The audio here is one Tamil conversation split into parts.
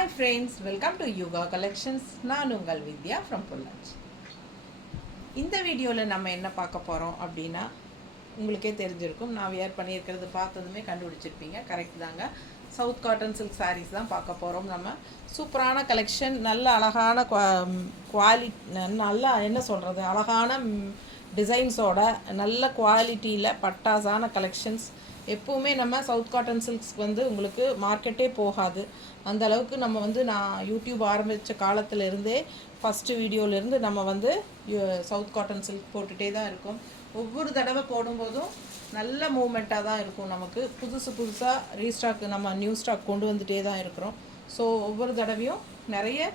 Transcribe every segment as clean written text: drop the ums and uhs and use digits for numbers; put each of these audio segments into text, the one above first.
Hi friends, welcome to Yoga Collections. நான் உங்கள் வித்யா from பொள்ளாச்சி. இந்த வீடியோவில் நம்ம என்ன பார்க்க போகிறோம் அப்படின்னா உங்களுக்கே தெரிஞ்சிருக்கும். நான் வியர் பண்ணியிருக்கிறது பார்த்ததுமே கண்டுபிடிச்சிருப்பீங்க. கரெக்ட் தாங்க. சவுத் காட்டன் சில்க் சாரீஸ் தான் பார்க்க போகிறோம். நம்ம சூப்பரான கலெக்ஷன், நல்ல அழகான நல்லா என்ன சொல்கிறது, அழகான டிசைன்ஸோட நல்ல குவாலிட்டியில் பட்டாசான கலெக்ஷன்ஸ். எப்போவுமே நம்ம சவுத் காட்டன் சில்க்ஸ்க்கு வந்து உங்களுக்கு மார்க்கெட்டே போகாது. அந்த அளவுக்கு நம்ம வந்து நான் யூடியூப் ஆரம்பித்த காலத்திலேருந்தே ஃபஸ்ட்டு வீடியோலேருந்து நம்ம வந்து சவுத் காட்டன் சில்க் போட்டுகிட்டே தான் இருக்கோம். ஒவ்வொரு தடவை போடும்போதும் நல்ல மூமெண்ட்டாக தான் இருக்கும். நமக்கு புதுசாக ரீஸ்டாக், நம்ம நியூ ஸ்டாக் கொண்டு வந்துகிட்டே தான் இருக்கிறோம். ஸோ ஒவ்வொரு தடவையும் நிறைய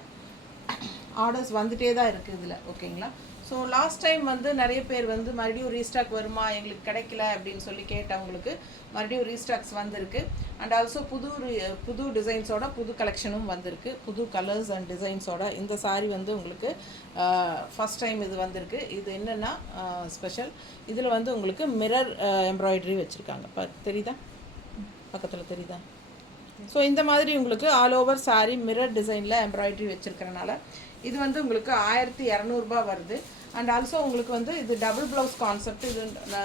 ஆர்டர்ஸ் வந்துகிட்டே தான் இருக்குது இதில். ஓகேங்களா? ஸோ லாஸ்ட் டைம் வந்து நிறைய பேர் வந்து மறுபடியும் ரீஸ்டாக் வருமா, எங்களுக்கு கிடைக்கல அப்படின்னு சொல்லி கேட்டவங்களுக்கு மறுபடியும் ரீஸ்டாக்ஸ் வந்திருக்கு. அண்ட் ஆல்சோ புது டிசைன்ஸோட புது கலெக்ஷனும் வந்திருக்கு. புது கலர்ஸ் அண்ட் டிசைன்ஸோட இந்த சாரீ வந்து உங்களுக்கு ஃபஸ்ட் டைம் இது வந்திருக்கு. இது என்னென்னா ஸ்பெஷல், இதில் வந்து உங்களுக்கு மிரர் எம்ப்ராய்டரி வச்சுருக்காங்க. தெரியுதா? பக்கத்தில் தெரியுதா? ஸோ இந்த மாதிரி உங்களுக்கு ஆல் ஓவர் சாரீ மிரர் டிசைனில் எம்ப்ராய்டரி வச்சுருக்கிறனால இது வந்து உங்களுக்கு 1200 வருது. அண்ட் ஆல்சோ உங்களுக்கு வந்து இது டபுள் ப்ளவுஸ் கான்செப்ட். இது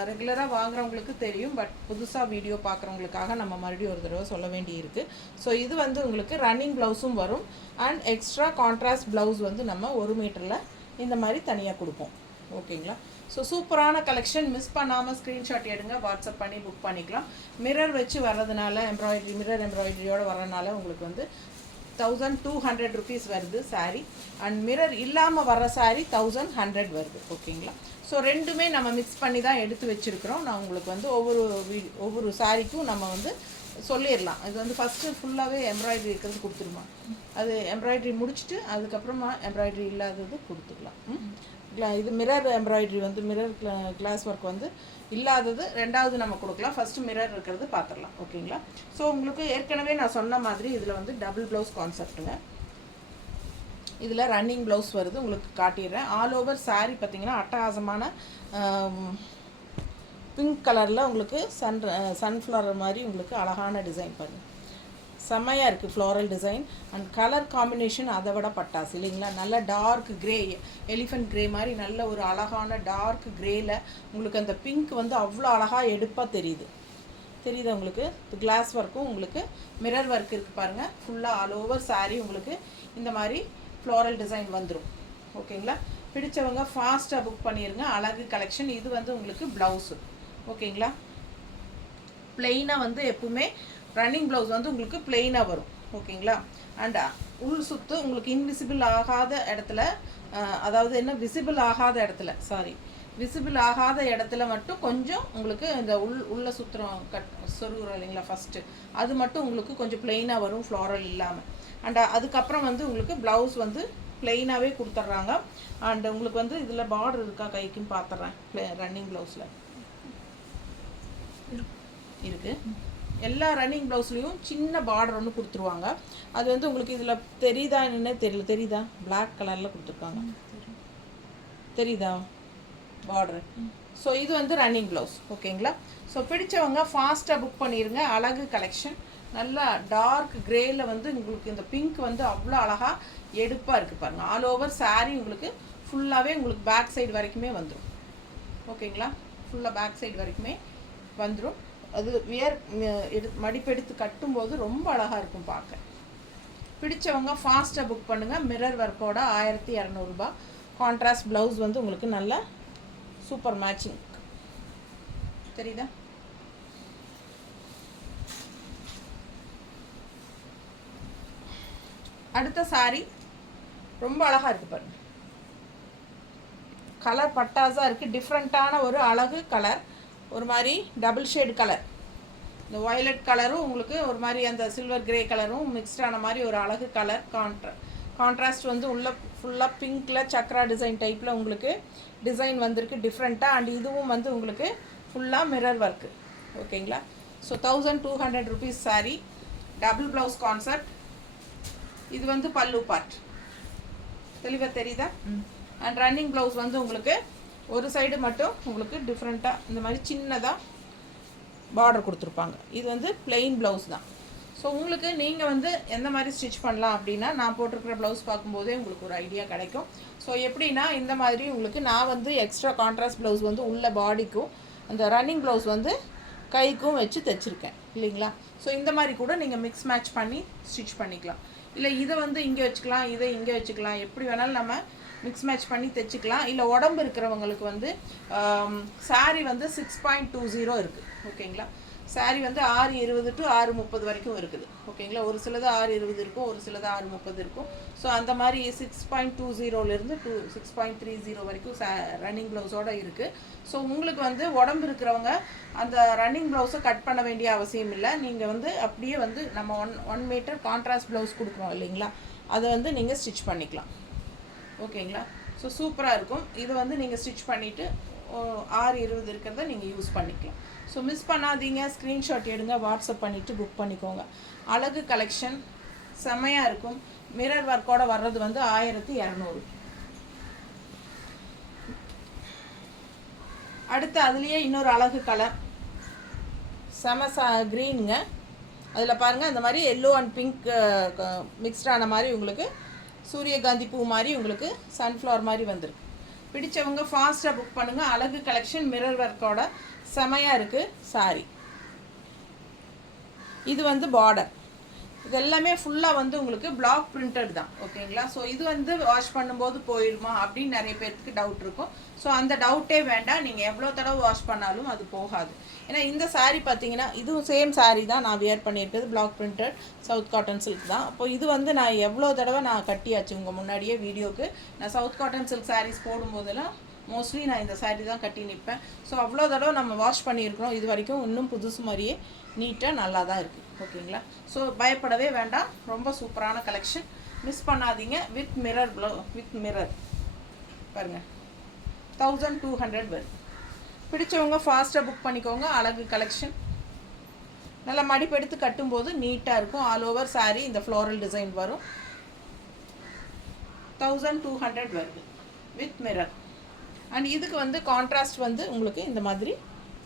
ரெகுலராக வாங்குறவங்களுக்கு தெரியும், பட் புதுசாக வீடியோ பார்க்குறவங்களுக்காக நம்ம மறுபடியும் ஒரு தடவை சொல்ல வேண்டி இருக்குது. ஸோ இது வந்து உங்களுக்கு ரன்னிங் ப்ளவுஸும் வரும். அண்ட் எக்ஸ்ட்ரா கான்ட்ராஸ்ட் ப்ளவுஸ் வந்து நம்ம 1 மீட்டரில் இந்த மாதிரி தனியாக கொடுப்போம். ஓகேங்களா? ஸோ சூப்பரான கலெக்ஷன். மிஸ் பண்ணாமல் ஸ்க்ரீன்ஷாட் எடுங்க, வாட்ஸ்அப் பண்ணி புக் பண்ணிக்கலாம். மிரர் வச்சு வர்றதுனால, மிரர் எம்ப்ராய்டரியோடு வர்றதுனால உங்களுக்கு வந்து 1200 rupees வருது சாரீ. அண்ட் மிரர் இல்லாமல் வர்ற சாரீ 1100 வருது. ஓகேங்களா? ஸோ ரெண்டுமே நம்ம மிக்ஸ் பண்ணி தான் எடுத்து வச்சுருக்கிறோம். நான் உங்களுக்கு வந்து ஒவ்வொரு சாரீக்கும் நம்ம வந்து சொல்லிடலாம். இது வந்து ஃபஸ்ட்டு ஃபுல்லாகவே எம்ப்ராய்டரி இருக்கிறது கொடுத்துருமா, அது எம்ப்ராய்டரி முடிச்சுட்டு அதுக்கப்புறமா எம்ப்ராய்டரி இல்லாதது கொடுத்துக்கலாம். இது மிரர் எம்ப்ராய்டரி வந்து மிரர் கிளாஸ் ஒர்க் வந்து இல்லாதது ரெண்டாவது நம்ம கொடுக்கலாம். ஃபஸ்ட்டு மிரர் இருக்கிறது பார்த்துடலாம். ஓகேங்களா? ஸோ உங்களுக்கு ஏற்கனவே நான் சொன்ன மாதிரி இதில் வந்து டபுள் ப்ளவுஸ் கான்செப்ட்டுங்க. இதில் ரன்னிங் ப்ளவுஸ் வருது, உங்களுக்கு காட்டிடுறேன். ஆல் ஓவர் சாரீ பார்த்திங்கன்னா அட்டகாசமான பிங்க் கலரில் உங்களுக்கு சன்ஃப்ளவர் மாதிரி உங்களுக்கு அழகான டிசைன் பாருங்கள். செம்மையாக இருக்குது floral design. And colour combination அதை விட பட்டாசு இல்லைங்களா? நல்ல டார்க் க்ரே, எலிஃபென்ட் க்ரே மாதிரி நல்ல ஒரு அழகான டார்க் க்ரேயில் உங்களுக்கு அந்த பிங்க் வந்து அவ்வளோ அழகாக எடுப்பாக தெரியுது உங்களுக்கு. கிளாஸ் ஒர்க்கும் உங்களுக்கு மிரர் ஒர்க் இருக்குது பாருங்கள். ஃபுல்லாக ஆல் ஓவர் சாரீ உங்களுக்கு இந்த மாதிரி ஃப்ளோரல் டிசைன் வந்துடும். ஓகேங்களா? பிடிச்சவங்க ஃபாஸ்ட்டாக புக் பண்ணிடுங்க. அழகு கலெக்ஷன். இது வந்து உங்களுக்கு ப்ளவுஸு. ஓகேங்களா? ப்ளெயினாக வந்து எப்பவுமே ரன்னிங் ப்ளவுஸ் வந்து உங்களுக்கு ப்ளெயினாக வரும். ஓகேங்களா? அண்ட் உள் சுத்து உங்களுக்கு இன்விசிபிள் ஆகாத இடத்துல, அதாவது என்ன விசிபிள் ஆகாத இடத்துல, விசிபிள் ஆகாத இடத்துல மட்டும் கொஞ்சம் உங்களுக்கு இந்த உள்ள சுத்திரம் சொருகுறோம் இல்லைங்களா ஃபஸ்ட்டு, அது மட்டும் உங்களுக்கு கொஞ்சம் ப்ளெயினாக வரும், ஃப்ளாரல் இல்லாமல். அண்ட் அதுக்கப்புறம் வந்து உங்களுக்கு ப்ளவுஸ் வந்து ப்ளெயினாகவே கொடுத்துட்றாங்க. அண்ட் உங்களுக்கு வந்து இதில் பார்டர் இருக்கா கைக்குன்னு பார்த்துட்றேன். ரன்னிங் ப்ளவுஸில் இருக்குது. எல்லா ரன்னிங் ப்ளவுஸ்லேயும் சின்ன பார்டர் ஒன்று கொடுத்துருவாங்க. அது வந்து உங்களுக்கு இதில் தெரியுதா என்னன்னே தெரியல. தெரியுதா? பிளாக் கலரில் கொடுத்துருக்காங்க. தெரியுதா பார்டரு? ஸோ இது வந்து ரன்னிங் ப்ளவுஸ். ஓகேங்களா? ஸோ பிடிச்சவங்க ஃபாஸ்ட்டாக புக் பண்ணிடுங்க. அழகு கலெக்ஷன். நல்லா டார்க் க்ரேயில் வந்து உங்களுக்கு இந்த பிங்க் வந்து அவ்வளோ அழகாக எடுப்பாக இருக்குது பாருங்கள். ஆல் ஓவர் சாரீ உங்களுக்கு ஃபுல்லாகவே உங்களுக்கு பேக் சைடு வரைக்குமே வந்துடும். ஓகேங்களா? ஃபுல்லாக பேக் சைடு வரைக்குமே வந்துடும். அது மடிப்பெடுத்து கட்டும்போது ரொம்ப அழகாக இருக்கும் பார்க்க. பிடிச்சவங்க ஃபாஸ்ட்டாக புக் பண்ணுங்கள். மிரர் ஒர்க்கோட 1200 கான்ட்ராஸ்ட் ப்ளவுஸ் வந்து உங்களுக்கு நல்ல சூப்பர் மேட்சிங். தெரியுதா? அடுத்த சாரீ ரொம்ப அழகாக இருக்குது பாருங்கள். கலர் பட்டாஸாக இருக்குது. டிஃப்ரெண்ட்டான ஒரு அழகு கலர். ஒரு மாதிரி டபுள் ஷேட் கலர். இந்த வயலட் கலரும் உங்களுக்கு ஒரு மாதிரி அந்த சில்வர் கிரே கலரும் மிக்ஸ்டான மாதிரி ஒரு அழகு கலர். கான்ட்ராஸ்ட் வந்து உள்ள ஃபுல்லாக பிங்க்கில் சக்ரா டிசைன் டைப்பில் உங்களுக்கு டிசைன் வந்திருக்கு டிஃப்ரெண்ட்டாக. அண்ட் இதுவும் வந்து உங்களுக்கு ஃபுல்லாக மிரர் ஒர்க்கு. ஓகேங்களா? So 1200 rupees sari. Double blouse concept. இது வந்து பல்லு பார்ட். தெளிவாக தெரியுதா? அண்ட் ரன்னிங் ப்ளவுஸ் வந்து உங்களுக்கு ஒரு சைடு மட்டும் உங்களுக்கு டிஃப்ரெண்ட்டாக இந்த மாதிரி சின்னதாக பார்டர் கொடுத்துருப்பாங்க. இது வந்து பிளெயின் ப்ளவுஸ் தான். ஸோ உங்களுக்கு நீங்கள் வந்து எந்த மாதிரி ஸ்டிச் பண்ணலாம் அப்படின்னா நான் போட்டிருக்கிற ப்ளவுஸ் பார்க்கும்போதே உங்களுக்கு ஒரு ஐடியா கிடைக்கும். ஸோ எப்படின்னா இந்த மாதிரி உங்களுக்கு நான் வந்து எக்ஸ்ட்ரா கான்ட்ராஸ்ட் ப்ளவுஸ் வந்து உள்ள பாடிக்கும் அந்த ரன்னிங் ப்ளவுஸ் வந்து கைக்கும் வச்சு தைச்சிருக்கேன் இல்லைங்களா. ஸோ இந்த மாதிரி கூட நீங்கள் மிக்ஸ் மேட்ச் பண்ணி ஸ்டிச் பண்ணிக்கலாம். இல்லை இதை வந்து இங்கே வச்சுக்கலாம், இதை இங்கே வச்சுக்கலாம், எப்படி வேணாலும் நம்ம மிக்ஸ் மேட்ச் பண்ணி தைச்சிக்கலாம். இல்லை உடம்பு இருக்கிறவங்களுக்கு வந்து சாரீ வந்து 6.20 இருக்குது ஓகேங்களா. சாரீ வந்து 6:20 to 6:30 வரைக்கும் இருக்குது ஓகேங்களா. ஒரு சிலது 6:20 இருக்கும், ஒரு சிலது 6:30 இருக்கும். ஸோ அந்த மாதிரி 6.20லேருந்து 6.30 வரைக்கும் ரன்னிங் ப்ளவுஸோடு இருக்குது. ஸோ உங்களுக்கு வந்து உடம்பு இருக்கிறவங்க அந்த ரன்னிங் ப்ளவுஸை கட் பண்ண வேண்டிய அவசியம் இல்லை. நீங்கள் வந்து அப்படியே வந்து நம்ம 1 மீட்டர் கான்ட்ராஸ்ட் ப்ளவுஸ் கொடுக்குறோம் இல்லைங்களா, அதை வந்து நீங்கள் ஸ்டிச் பண்ணிக்கலாம் ஓகேங்களா. ஸோ சூப்பராக இருக்கும். இதை வந்து நீங்கள் ஸ்டிச் பண்ணிவிட்டு 6:20 இருக்கிறத நீங்கள் யூஸ் பண்ணிக்கலாம். ஸோ மிஸ் பண்ணாதீங்க, ஸ்க்ரீன்ஷாட் எடுங்க, வாட்ஸ்அப் பண்ணிவிட்டு புக் பண்ணிக்கோங்க. அழகு கலெக்ஷன் செம்மையாக இருக்கும். மிரர் ஒர்க்கோடு வர்றது வந்து 1200. அடுத்து அதுலேயே இன்னொரு அழகு கலர் க்ரீனுங்க. அதில் பாருங்கள் இந்த மாதிரி எல்லோ அண்ட் பிங்க் மிக்ஸ்டான மாதிரி உங்களுக்கு சூரியகாந்தி பூ மாதிரி உங்களுக்கு சன்ஃப்ளவர் மாதிரி வந்துருக்கு. பிடிச்சவங்க ஃபாஸ்ட்டாக புக் பண்ணுங்கள். அழகு கலெக்ஷன் மிரர் ஒர்க்கோட செமையாக இருக்குது சாரி. இது வந்து பார்டர், இது எல்லாமே ஃபுல்லாக வந்து உங்களுக்கு பிளாக் பிரிண்டட் தான் ஓகேங்களா. ஸோ இது வந்து வாஷ் பண்ணும்போது போயிடுமா அப்படின்னு நிறைய பேருக்கு டவுட் இருக்கும். ஸோ அந்த டவுட்டே வேண்டாம், நீங்கள் எவ்வளோ தடவை வாஷ் பண்ணாலும் அது போகாது. ஏன்னா இந்த சாரீ பார்த்தீங்கன்னா இதுவும் சேம் சாரீ தான் நான் வியர் பண்ணியிருக்கிறது, block printed south cotton silk தான். அப்போ இது வந்து நான் எவ்வளோ தடவை நான் கட்டியாச்சு உங்கள் முன்னாடியே வீடியோக்கு. நான் சவுத் காட்டன் சில்க் சாரீஸ் போடும்போதெல்லாம் மோஸ்ட்லி நான் இந்த சாரீ தான் கட்டி நிற்பேன். ஸோ அவ்வளோ தடவை நம்ம வாஷ் பண்ணியிருக்கிறோம், இது வரைக்கும் இன்னும் புதுசு மாதிரியே நீட்டாக நல்லா தான் இருக்குது ஓகேங்களா. ஸோ பயப்படவே வேண்டாம், ரொம்ப சூப்பரான கலெக்ஷன், மிஸ் பண்ணாதீங்க. வித் மிரர் பாருங்கள் 1200 வருது. பிடிச்சவங்க ஃபாஸ்ட்டாக புக் பண்ணிக்கோங்க. அழகு கலெக்ஷன் நல்லா மடிப்பெடுத்து கட்டும்போது நீட்டாக இருக்கும். ஆல் ஓவர் சாரீ இந்த ஃப்ளோரல் டிசைன் வரும். 1200 வருது வித் மிரர். அண்ட் இதுக்கு வந்து கான்ட்ராஸ்ட் வந்து உங்களுக்கு இந்த மாதிரி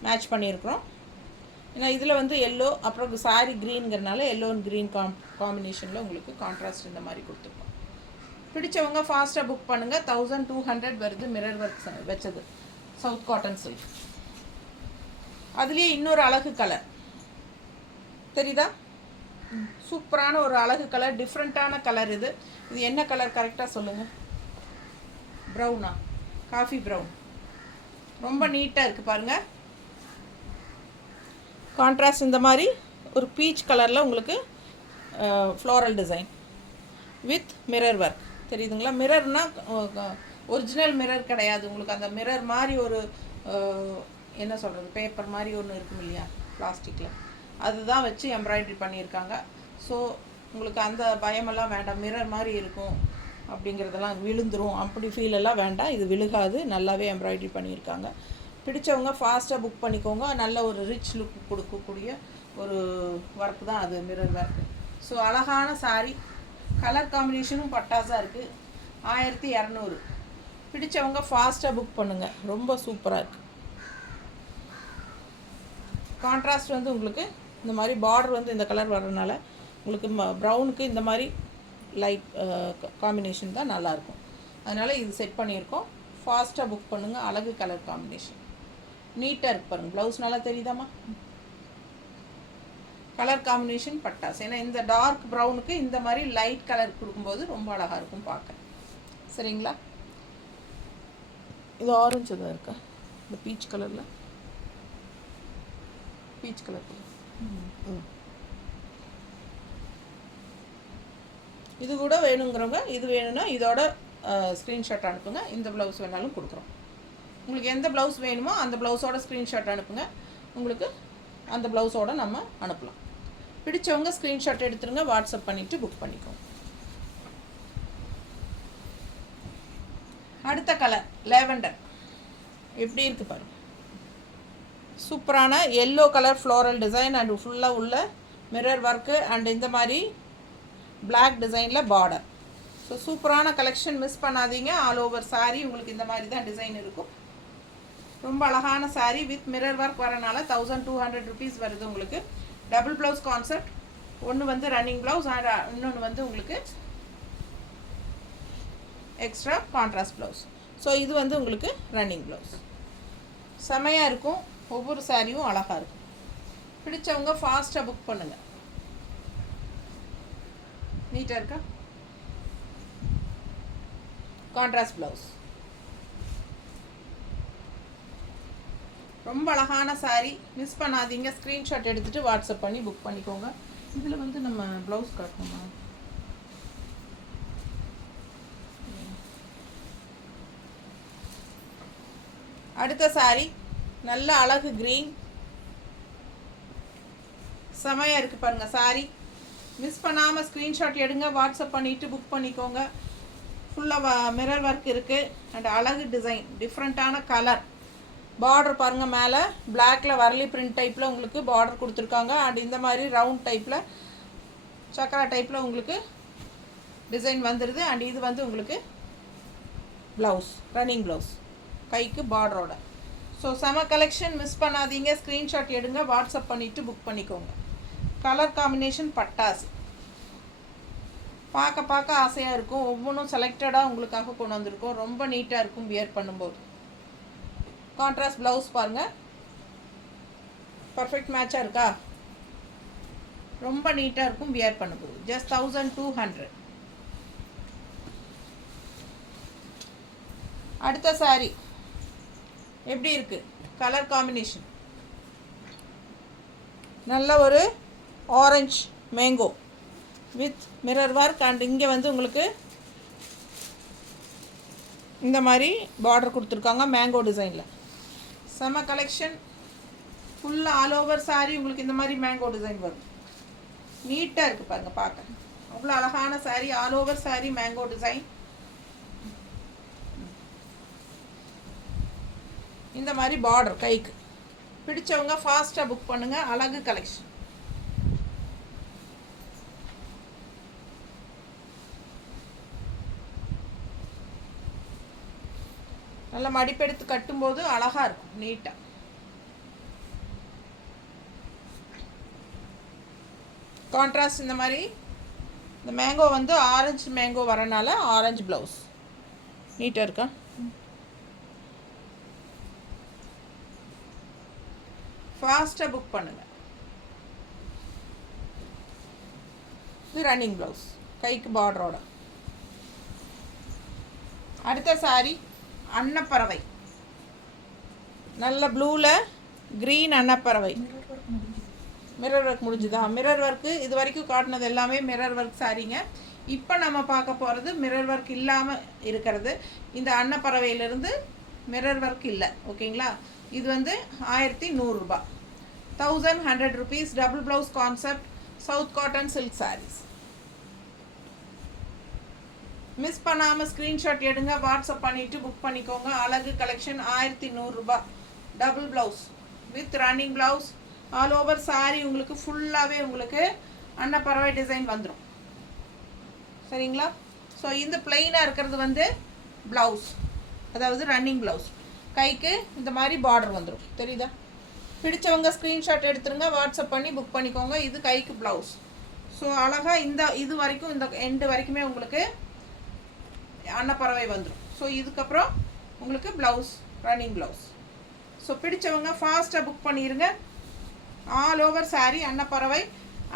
மேட்ச் பண்ணியிருக்கிறோம். ஏன்னா இதில் வந்து எல்லோ அப்புறம் சாரீ க்ரீனுங்கிறனால எல்லோ அண்ட் க்ரீன் காம்பினேஷனில் உங்களுக்கு கான்ட்ராஸ்ட் இந்த மாதிரி கொடுத்துருக்கோம். பிடிச்சவங்க ஃபாஸ்ட்டாக புக் பண்ணுங்கள். 1200 வருது மிரர் ஒர்க் வச்சது சவுத் காட்டன் சில்க். அதுலேயே இன்னொரு அழகு கலர் தெரியுதா, சூப்பரான ஒரு அழகு கலர், டிஃப்ரெண்ட்டான கலர். இது என்ன கலர் கரெக்டாக சொல்லுங்கள்? ப்ரௌனா, காஃபி ப்ரௌன், ரொம்ப நீட்டாக இருக்குது பாருங்கள். கான்ட்ராஸ்ட் இந்த மாதிரி ஒரு பீச் கலரில் உங்களுக்கு floral design with mirror work தெரியுதுங்களா. மிரர்னால் ஒரிஜினல் மிரர் கிடையாது, உங்களுக்கு அந்த மிரர் மாதிரி ஒரு என்ன சொல்கிறது பேப்பர் மாதிரி ஒன்று இருக்கும் இல்லையா பிளாஸ்டிக்கில், அதுதான் வச்சு எம்ப்ராய்டரி பண்ணியிருக்காங்க. ஸோ உங்களுக்கு அந்த பயமெல்லாம் வேண்டாம், மிரர் மாதிரி இருக்கும் அப்படிங்கிறதெல்லாம் விழுந்துரும் அப்படி ஃபீலெல்லாம் வேண்டாம், இது விழுகாது, நல்லாவே எம்ப்ராய்டரி பண்ணியிருக்காங்க. பிடிச்சவங்க ஃபாஸ்ட்டாக புக் பண்ணிக்கோங்க. நல்ல ஒரு ரிச் லுக் கொடுக்கக்கூடிய ஒரு ஒர்க் தான் அது மிரர் ஒர்க். ஸோ அழகான சாரீ, கலர் காம்பினேஷனும் பட்டாசாக இருக்குது. 1200. பிடிச்சவங்க ஃபாஸ்ட்டாக புக் பண்ணுங்கள், ரொம்ப சூப்பராக இருக்குது. கான்ட்ராஸ்ட் வந்து உங்களுக்கு இந்த மாதிரி பார்டர் வந்து இந்த கலர் வர்றதுனால உங்களுக்கு ப்ரௌனுக்கு இந்த மாதிரி லைட் காம்பினேஷன் தான் நல்லாயிருக்கும். அதனால் இது செட் பண்ணியிருக்கோம். ஃபாஸ்ட்டாக புக் பண்ணுங்கள். அழகு கலர் காம்பினேஷன் நீட்டாக இருக்கு பாருங்கள். ப்ளவுஸ் நல்லா தெரியுதாம்மா? கலர் காம்பினேஷன் பட்டாஸ். ஏன்னா இந்த டார்க் ப்ரௌனுக்கு இந்த மாதிரி லைட் கலர் கொடுக்கும்போது ரொம்ப அழகாக இருக்கும் பார்க்க. சரிங்களா? இது ஆரஞ்சு தான் இருக்கா, இந்த பீச் கலரில், பீச் கலர். இது கூட வேணுங்கிறவங்க இது வேணும்னா இதோட ஸ்க்ரீன்ஷாட் அனுப்புங்க. இந்த ப்ளவுஸ் வேணாலும் கொடுக்குறோம். உங்களுக்கு எந்த ப்ளவுஸ் வேணுமோ அந்த ப்ளவுஸோட ஸ்க்ரீன்ஷாட் அனுப்புங்க, உங்களுக்கு அந்த ப்ளவுஸோடு நம்ம அனுப்பலாம். பிடிச்சவங்க ஸ்க்ரீன்ஷாட் எடுத்துருங்க, வாட்ஸ்அப் பண்ணிவிட்டு புக் பண்ணிக்கோங்க. அடுத்த கலர் லேவெண்டர் எப்படி இருக்குது பாருங்கள். சூப்பரான yellow colour floral design and ஃபுல்லாக உள்ள மிரர் ஒர்க்கு அண்ட் இந்த மாதிரி பிளாக் டிசைனில் பார்டர். ஸோ சூப்பரான கலெக்ஷன், மிஸ் பண்ணாதீங்க. ஆல் ஓவர் சாரீ உங்களுக்கு இந்த மாதிரி தான் டிசைன் இருக்கும். ரொம்ப அழகான சாரீ வித் மிரர் ஒர்க் வரனால 1200 rupees வருது உங்களுக்கு. டபுள் ப்ளவுஸ் கான்செப்ட், ஒன்று வந்து ரன்னிங் ப்ளவுஸ், இன்னொன்று வந்து உங்களுக்கு எக்ஸ்ட்ரா கான்ட்ராஸ்ட் ப்ளவுஸ். ஸோ இது வந்து உங்களுக்கு ரன்னிங் ப்ளவுஸ். செமையாக இருக்கும், ஒவ்வொரு சாரியும் அழகாக இருக்கும். பிடிச்சவங்க ஃபாஸ்ட்டாக புக் பண்ணுங்கள். நீட்டாக இருக்கா? கான்ட்ராஸ்ட் ப்ளவுஸ், ரொம்ப அழகான சாரீ. மிஸ் பண்ணாதீங்க. ஸ்க்ரீன்ஷாட் எடுத்துகிட்டு வாட்ஸ்அப் பண்ணி புக் பண்ணிக்கோங்க. இதில் வந்து நம்ம ப்ளவுஸ் காட்டணுமா? அடுத்த சாரீ நல்ல அழகு க்ரீன், செமையாக இருக்குது பாருங்கள் சாரீ. மிஸ் பண்ணாமல் ஸ்க்ரீன்ஷாட் எடுங்க, வாட்ஸ்அப் பண்ணிவிட்டு புக் பண்ணிக்கோங்க. ஃபுல்லாக மிரர் ஒர்க் இருக்குது அண்ட் அழகு டிசைன், டிஃப்ரெண்ட்டான கலர். பார்டர் பாருங்கள், மேலே பிளாக்கில் வரலி பிரிண்ட் டைப்பில் உங்களுக்கு பார்டர் கொடுத்துருக்காங்க. அண்ட் இந்த மாதிரி ரவுண்ட் டைப்பில் சக்கரா டைப்பில் உங்களுக்கு டிசைன் வந்துடுது. அண்ட் இது வந்து உங்களுக்கு ப்ளவுஸ், ரன்னிங் ப்ளவுஸ், கைக்கு பார்டரோட. ஸோ செம கலெக்ஷன், மிஸ் பண்ணாதீங்க. ஸ்க்ரீன்ஷாட் எடுங்க, வாட்ஸ்அப் பண்ணிவிட்டு புக் பண்ணிக்கோங்க. கலர் காம்பினேஷன் பட்டாசு, பார்க்க பார்க்க ஆசையாக இருக்கும். ஒவ்வொன்றும் செலக்டடாக உங்களுக்காக கொண்டு வந்திருக்கோம். ரொம்ப நீட்டாக இருக்கும் வியர் பண்ணும்போது. கான்ட்ராஸ்ட் ப்ளவுஸ் பாருங்கள், பர்ஃபெக்ட் மேட்சாக இருக்கா? ரொம்ப நீட்டாக இருக்கும் வியர் பண்ணும்போது. ஜஸ்ட் 1200. அடுத்த சாரீ எப்படி இருக்குது? கலர் காம்பினேஷன் நல்ல ஒரு orange mango with mirror work. And இங்கே வந்து உங்களுக்கு இந்த மாதிரி பார்டர் கொடுத்துருக்காங்க மேங்கோ டிசைனில். செம கலெக்ஷன், ஃபுல்லாக ஆல் ஓவர் சாரீ உங்களுக்கு இந்த மாதிரி மேங்கோ டிசைன் வரும். நீட்டாக இருக்குது பாருங்கள், பார்க்க அவ்வளோ அழகான sari. All over sari mango design. இந்த மாதிரி பார்டர் கைக்கு. பிடிச்சவங்க ஃபாஸ்ட்டாக புக் பண்ணுங்கள். அழகு கலெக்ஷன். நல்லா மடிப்பெடுத்து கட்டும்போது அழகாக இருக்கும், நீட்டாக. கான்ட்ராஸ்ட் இந்த மாதிரி இந்த மேங்கோ வந்து ஆரஞ்சு மேங்கோ வரனால ஆரஞ்சு ப்ளவுஸ். நீட்டாக இருக்கா? ஃபாஸ்ட்டாக புக் பண்ணுங்கள். இது ரன்னிங் ப்ளவுஸ், கைக்கு பார்டரோட. அடுத்த சாரீ அன்னப்பறவை, நல்ல ப்ளூவில் க்ரீன் அன்னப்பறவை. மிரர் ஒர்க் முடிஞ்சுதா? மிரர் ஒர்க்கு இது வரைக்கும் காட்டினது எல்லாமே மிரர் ஒர்க் சாரீங்க. இப்போ நம்ம பார்க்க போகிறது மிரர் ஒர்க் இல்லாமல் இருக்கிறது. இந்த அன்னப்பறவையிலிருந்து மிரர் ஒர்க் இல்லை, ஓகேங்களா? இது வந்து 1100 ரூபா, 1100 rupees. Double blouse concept, south cotton silk saris. Miss பண்ணாமல் ஸ்க்ரீன்ஷாட் எடுங்க, வாட்ஸ்அப் பண்ணிவிட்டு புக் பண்ணிக்கோங்க. அழகு கலெக்ஷன் 1100 ரூபா. Double blouse with running blouse. All over sari உங்களுக்கு ஃபுல்லாகவே உங்களுக்கு அன்னப்பறவை டிசைன் வந்துடும், சரிங்களா? ஸோ இந்த பிளெயினாக இருக்கிறது வந்து ப்ளவுஸ், அதாவது ரன்னிங் ப்ளவுஸ். கைக்கு இந்த மாதிரி பார்டர் வந்துடும், தெரியுதா? பிடிச்சவங்க ஸ்க்ரீன்ஷாட் எடுத்துருங்க, வாட்ஸ்அப் பண்ணி புக் பண்ணிக்கோங்க. இது கைக்கு ப்ளவுஸ். ஸோ அழகாக இது வரைக்கும், இந்த எண்டு வரைக்குமே உங்களுக்கு அன்னப்பறவை வந்துடும். ஸோ இதுக்கப்புறம் உங்களுக்கு ப்ளவுஸ், ரன்னிங் ப்ளவுஸ். ஸோ பிடிச்சவங்க ஃபாஸ்ட்டாக புக் பண்ணிடுங்க. ஆல் ஓவர் சாரீ அன்னப்பறவை.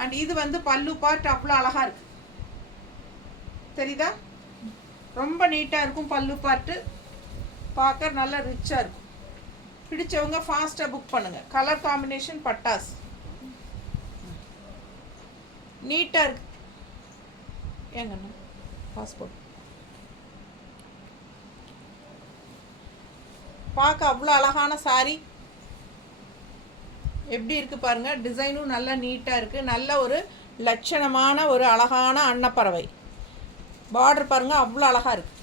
அண்ட் இது வந்து பல்லு பார்ட் அவ்வளோ அழகாக இருக்குது, தெரியுதா? ரொம்ப நீட்டாக இருக்கும் பல்லு பார்ட்டு, பார்க்க நல்லா ரிச்சாக இருக்கும். பிடிச்சவங்க ஃபாஸ்ட்டாக புக் பண்ணுங்கள். கலர் காம்பினேஷன் பட்டாஸ், நீட்டாக இருக்கு. ஏங்கண்ணா பாஸ்போர்ட் பார்க்க அவ்வளோ அழகான சாரீ. எப்படி இருக்குது பாருங்கள், டிசைனும் நல்லா நீட்டாக இருக்குது. நல்ல ஒரு லட்சணமான ஒரு அழகான அன்னப்பறவை. பார்டர் பாருங்கள், அவ்வளோ அழகாக இருக்குது.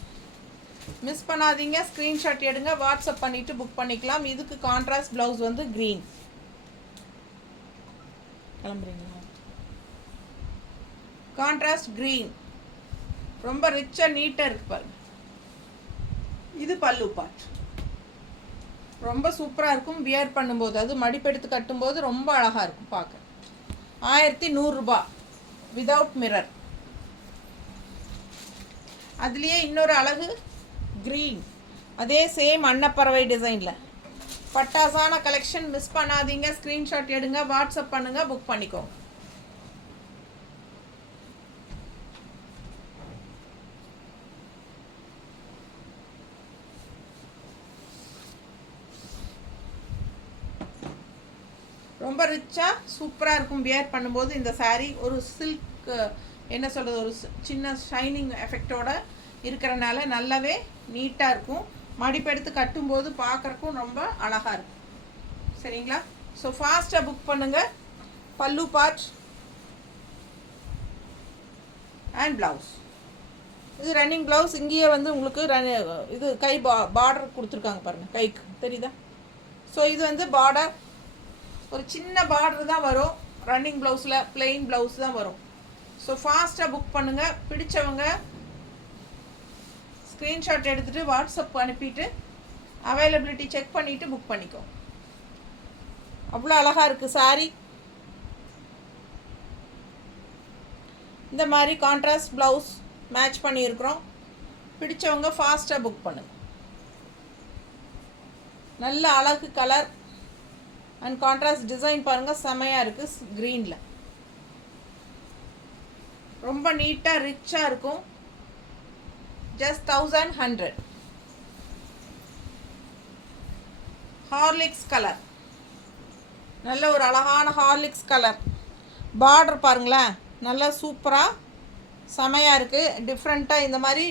மிஸ் பண்ணாதீங்க, ஸ்க்ரீன்ஷாட் எடுங்க, வாட்ஸ்அப் பண்ணிவிட்டு புக் பண்ணிக்கலாம். இதுக்கு கான்ட்ராஸ்ட் ப்ளவுஸ் வந்து க்ரீன். கிளம்புறீங்களா? கான்ட்ராஸ்ட் க்ரீன், ரொம்ப ரிச்சாக நீட்டாக இருக்குது பாருங்கள். இது பல்லு பார்ட், ரொம்ப சூப்பராக இருக்கும் வியர் பண்ணும்போது. அது மடிப்பெடுத்து கட்டும்போது ரொம்ப அழகாக இருக்கும் பார்க்க. 1100 ரூபா. Without mirror. அதுலேயே இன்னொரு அழகு க்ரீன், அதே சேம் அன்னப்பறவை டிசைனில் பட்டாசான கலெக்ஷன். மிஸ் பண்ணாதீங்க, ஸ்க்ரீன்ஷாட் எடுங்க, வாட்ஸ்அப் பண்ணுங்கள், புக் பண்ணிக்கோங்க. ரொம்ப ரிச்சாக சூப்பராக இருக்கும் வியர் பண்ணும்போது. இந்த சாரீ ஒரு சில்க் என்ன சொல்கிறது, ஒரு சின்ன ஷைனிங் எஃபெக்டோட இருக்கிறனால நல்லாவே நீட்டாக இருக்கும். மடிப்பெடுத்து கட்டும்போது பார்க்குறக்கும் ரொம்ப அழகாக இருக்கும். சரிங்களா? ஸோ ஃபாஸ்ட்டாக புக் பண்ணுங்கள். பல்லு பார்ட் அண்ட் ப்ளவுஸ். இது ரன்னிங் ப்ளவுஸ். இங்கேயே வந்து உங்களுக்கு இது கை பார்டர் கொடுத்துருக்காங்க பாருங்கள், கைக்கு தெரியுதா? ஸோ இது வந்து பார்டர், ஒரு சின்ன பார்டர் தான் வரும். ரன்னிங் ப்ளவுஸில் பிளெயின் ப்ளவுஸ் தான் வரும். ஸோ ஃபாஸ்ட்டாக புக் பண்ணுங்கள். பிடிச்சவங்க ஸ்க்ரீன்ஷாட் எடுத்துகிட்டு வாட்ஸ்அப் அனுப்பிட்டு அவைலபிலிட்டி செக் பண்ணிவிட்டு புக் பண்ணிக்கோ. அவ்வளோ அழகாக இருக்குது சாரீ. இந்த மாதிரி கான்ட்ராஸ்ட் ப்ளவுஸ் மேட்ச் பண்ணியிருக்கிறோம். பிடிச்சவங்க ஃபாஸ்ட்டாக புக் பண்ணுங்கள். நல்ல அழகு கலர் அண்ட் கான்ட்ராஸ்ட் டிசைன் பாருங்கள், செமையாக இருக்குது. க்ரீனில் ரொம்ப நீட்டாக ரிச்சாக இருக்கும். ஜஸ்ட் 1100. ஹார்லிக்ஸ் கலர், நல்ல ஒரு அழகான ஹார்லிக்ஸ் கலர். பார்டர் பாருங்களேன், நல்லா சூப்பராக செமையாக இருக்குது. டிஃப்ரெண்ட்டாக இந்த மாதிரி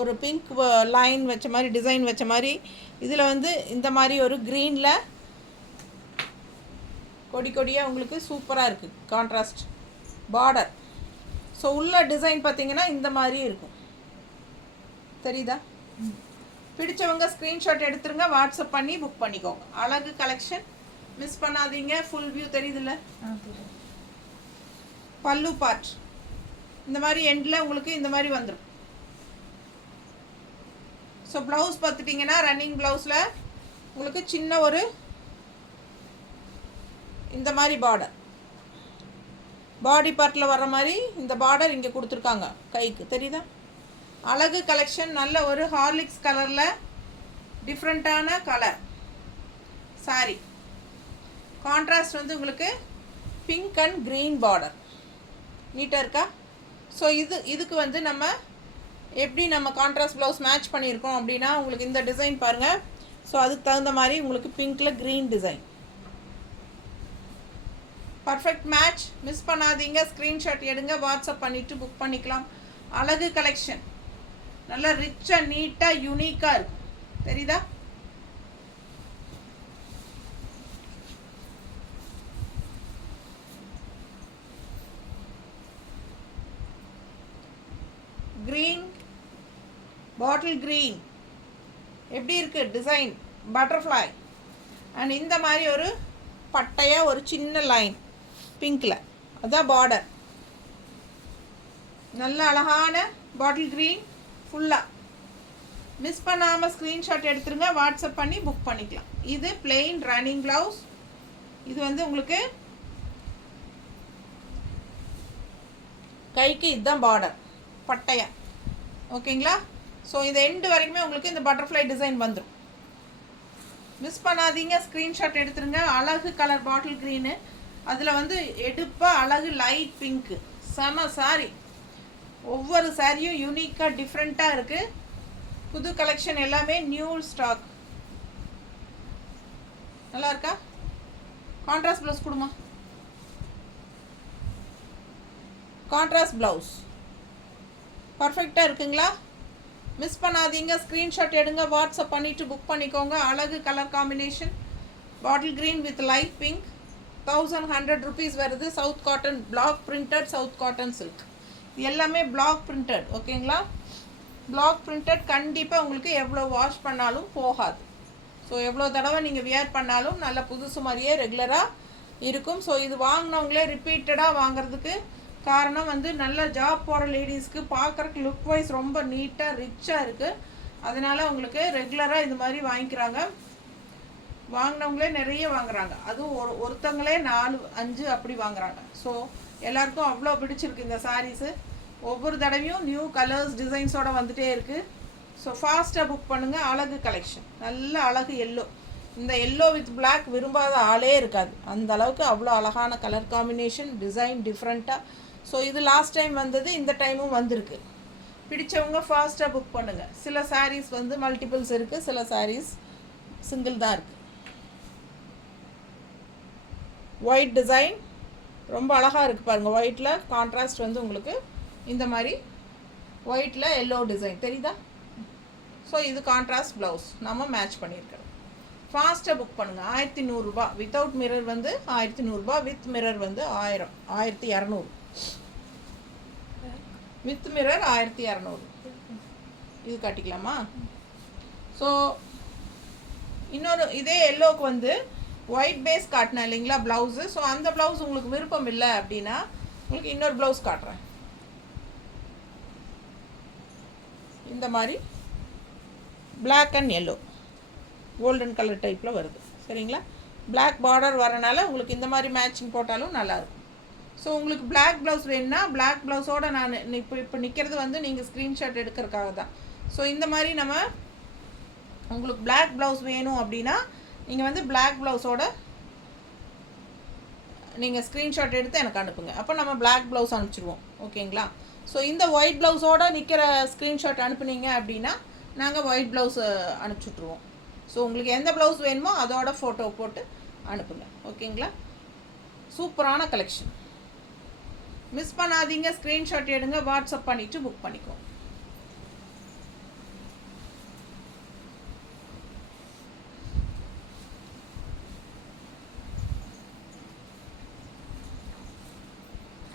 ஒரு பிங்க் லைன் வச்ச மாதிரி, டிசைன் வச்ச மாதிரி. இதில் வந்து இந்த மாதிரி ஒரு க்ரீனில் கொடி கொடியாக உங்களுக்கு சூப்பராக இருக்குது கான்ட்ராஸ்ட் பார்டர். ஸோ உள்ள டிசைன் பார்த்திங்கன்னா இந்த மாதிரி இருக்கும், தெரியுதா? பிடிச்சவங்க ஸ்க்ரீன்ஷாட் எடுத்துருங்க, வாட்ஸ்அப் பண்ணி புக் பண்ணிக்கோங்க. அழகு கலெக்ஷன், மிஸ் பண்ணாதீங்க. ஃபுல் வியூ தெரியுதுல்ல? பல்லு பார்ட் இந்த மாதிரி எண்டில் உங்களுக்கு இந்த மாதிரி வந்துடும். ஸோ ப்ளவுஸ் பார்த்துட்டிங்கன்னா ரன்னிங் ப்ளவுஸில் உங்களுக்கு சின்ன ஒரு இந்த மாதிரி பார்டர், பாடி பார்ட்டில் வர்ற மாதிரி இந்த பார்டர் இங்கே கொடுத்துருக்காங்க கைக்கு, தெரியுதா? அழகு கலெக்ஷன். நல்ல ஒரு ஹார்லிக்ஸ் கலரில் டிஃப்ரெண்ட்டான கலர் சாரி. கான்ட்ராஸ்ட் வந்து உங்களுக்கு பிங்க் அண்ட் க்ரீன் பார்டர். நீட்டாக இருக்கா? ஸோ இதுக்கு வந்து நம்ம எப்படி நம்ம கான்ட்ராஸ்ட் ப்ளவுஸ் மேட்ச் பண்ணியிருக்கோம் அப்படின்னா, உங்களுக்கு இந்த டிசைன் பாருங்கள். ஸோ அதுக்கு தகுந்த மாதிரி உங்களுக்கு பிங்க்கில் green design, perfect match. Miss பண்ணாதீங்க, ஸ்க்ரீன்ஷாட் எடுங்க, வாட்ஸ்அப் பண்ணிவிட்டு புக் பண்ணிக்கலாம். அழகு கலெக்ஷன், நல்லா ரிச்சாக நீட்டாக யூனிக்காக இருக்கும், தெரியுதா? க்ரீன், பாட்டில் க்ரீன் எப்படி இருக்குது டிசைன், பட்டர்ஃப்ளை. அண்ட் இந்த மாதிரி ஒரு பட்டையாக ஒரு சின்ன லைன் பிங்க்கில், அதுதான் பார்டர். நல்ல அழகான பாட்டில் க்ரீன் ஃபுல்லாக. மிஸ் பண்ணாமல் ஸ்க்ரீன்ஷாட் எடுத்துருங்க, வாட்ஸ்அப் பண்ணி புக் பண்ணிக்கலாம். இது பிளெயின் ரன்னிங் ப்ளவுஸ். இது வந்து உங்களுக்கு கைக்கு இதுதான் பார்டர் பட்டையா, ஓகேங்களா? ஸோ இது எண்டு வரைக்குமே உங்களுக்கு இந்த பட்டர்ஃப்ளை டிசைன் வந்துடும். மிஸ் பண்ணாதீங்க, ஸ்க்ரீன்ஷாட் எடுத்துருங்க. அழகு கலர் பாட்டில் க்ரீனு, அதில் வந்து எடுப்பாக அழகு லைட் பிங்க்கு, செம சாரி. ஒவ்வொரு சாரியும் யூனிக்காக டிஃப்ரெண்ட்டாக இருக்குது. புது கலெக்ஷன் எல்லாமே நியூ ஸ்டாக். நல்லா இருக்கா? கான்ட்ராஸ்ட் ப்ளவுஸ் கொடுமா. கான்ட்ராஸ்ட் ப்ளவுஸ் பர்ஃபெக்டாக இருக்குங்களா? மிஸ் பண்ணாதீங்க, ஸ்க்ரீன்ஷாட் எடுங்க, வாட்ஸ்அப் பண்ணிவிட்டு புக் பண்ணிக்கோங்க. அழகு colour combination, bottle green with light pink. 1100 rupees வருது. South cotton block printed, south cotton silk. இது எல்லாமே பிளாக் பிரிண்டட், ஓகேங்களா? பிளாக் பிரிண்டட் கண்டிப்பாக உங்களுக்கு எவ்வளோ வாஷ் பண்ணாலும் போகாது. ஸோ எவ்வளோ தடவை நீங்கள் வியர் பண்ணாலும் நல்ல புதுசு மாதிரியே ரெகுலராக இருக்கும். ஸோ இது வாங்கினவங்களே ரிப்பீட்டடாக வாங்குறதுக்கு காரணம் வந்து நல்ல ஜாப் போகிற லேடிஸ்க்கு பார்க்குறக்கு லுக் வைஸ் ரொம்ப நீட்டாக ரிச்சாக இருக்குது. அதனால் உங்களுக்கு ரெகுலராக இது மாதிரி வாங்கிக்கிறாங்க. வாங்கினவங்களே நிறைய வாங்குறாங்க. அதுவும் ஒருத்தங்களே 4-5 அப்படி வாங்குறாங்க. ஸோ எல்லாருக்கும் அவ்வளோ பிடிச்சிருக்கு இந்த சாரீஸு. ஒவ்வொரு தடவையும் நியூ கலர்ஸ் டிசைன்ஸோடு வந்துகிட்டே இருக்குது. ஸோ ஃபாஸ்ட்டாக புக் பண்ணுங்கள். அழகு கலெக்ஷன், நல்ல அழகு எல்லோ. இந்த எல்லோ வித் பிளாக் விரும்பாத ஆளே இருக்காது, அந்த அளவுக்கு அவ்வளோ அழகான கலர் காம்பினேஷன், டிசைன் டிஃப்ரெண்ட்டாக. ஸோ இது லாஸ்ட் டைம் வந்தது, இந்த டைமும் வந்திருக்கு. பிடிச்சவங்க ஃபாஸ்ட்டாக புக் பண்ணுங்கள். சில சாரீஸ் வந்து மல்டிபிள்ஸ் இருக்குது, சில சாரீஸ் சிங்கிள் தான் இருக்குது. ஒயிட் டிசைன் ரொம்ப அழகாக இருக்குது பாருங்கள். ஒயிட்டில் கான்ட்ராஸ்ட் வந்து உங்களுக்கு இந்த மாதிரி ஒயிட்டில் எல்லோ டிசைன் தெரியுதா? ஸோ இது கான்ட்ராஸ்ட் ப்ளவுஸ் நம்ம மேட்ச் பண்ணியிருக்கிறோம். ஃபாஸ்ட்டாக புக் பண்ணுங்கள். 1100 ரூபா. வித்தவுட் மிரர் வந்து 1100 ரூபா, வித் மிரர் வந்து 1000, 1200. With mirror 1200. இது காட்டிக்கலாமா? ஸோ இன்னொரு இதே எல்லோவுக்கு வந்து ஒயிட் பேஸ் காட்டினேன் இல்லைங்களா ப்ளவுஸு. ஸோ அந்த ப்ளவுஸ் உங்களுக்கு விருப்பம் இல்லை அப்படின்னா உங்களுக்கு இன்னொரு ப்ளவுஸ் காட்டுறேன். இந்த மாதிரி black and yellow golden colour டைப்பில் வருது சரிங்களா. பிளாக் பார்டர் வரனால உங்களுக்கு இந்த மாதிரி மேட்சிங் போட்டாலும் நல்லாயிருக்கும். ஸோ உங்களுக்கு பிளாக் ப்ளவுஸ் வேணும்னா பிளாக் ப்ளவுஸோடு நான் இப்போ நிற்கிறது வந்து நீங்கள் ஸ்க்ரீன்ஷாட் எடுக்கிறதுக்காக தான். ஸோ இந்த மாதிரி நம்ம உங்களுக்கு பிளாக் ப்ளவுஸ் வேணும் அப்படின்னா நீங்கள் வந்து பிளாக் ப்ளவுஸோட நீங்கள் ஸ்க்ரீன்ஷாட் எடுத்து எனக்கு அனுப்புங்க. அப்போ நம்ம பிளாக் ப்ளவுஸ் அனுப்பிச்சிடுவோம் ஓகேங்களா. ஸோ இந்த ஒயிட் ப்ளவுஸோடு நிற்கிற ஸ்க்ரீன்ஷாட் அனுப்புனீங்க அப்படின்னா நாங்கள் ஒயிட் ப்ளவுஸ் அனுப்பிச்சுட்ருவோம். ஸோ உங்களுக்கு எந்த ப்ளவுஸ் வேணுமோ அதோட ஃபோட்டோ போட்டு அனுப்புங்க ஓகேங்களா. சூப்பரான கலெக்ஷன், மிஸ் பண்ணாதீங்க. ஸ்க்ரீன்ஷாட் எடுங்க, வாட்ஸ்அப் பண்ணிவிட்டு புக் பண்ணிக்கோ.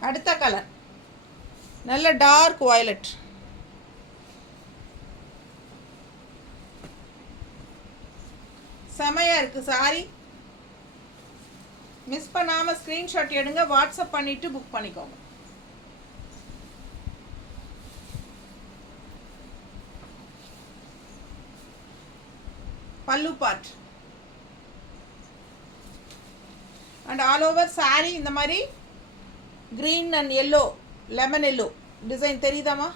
அடுத்த கலர் நல்ல டார்க் வயலட். செமையாக இருக்குது சாரி. மிஸ் பண்ணாமல் ஸ்க்ரீன்ஷாட் எடுங்க, வாட்ஸ்அப் பண்ணிவிட்டு புக் பண்ணிக்கோங்க. Pallu part and all over sari இந்த மாதிரி green and yellow, lemon yellow design தெரியுதாம்மா?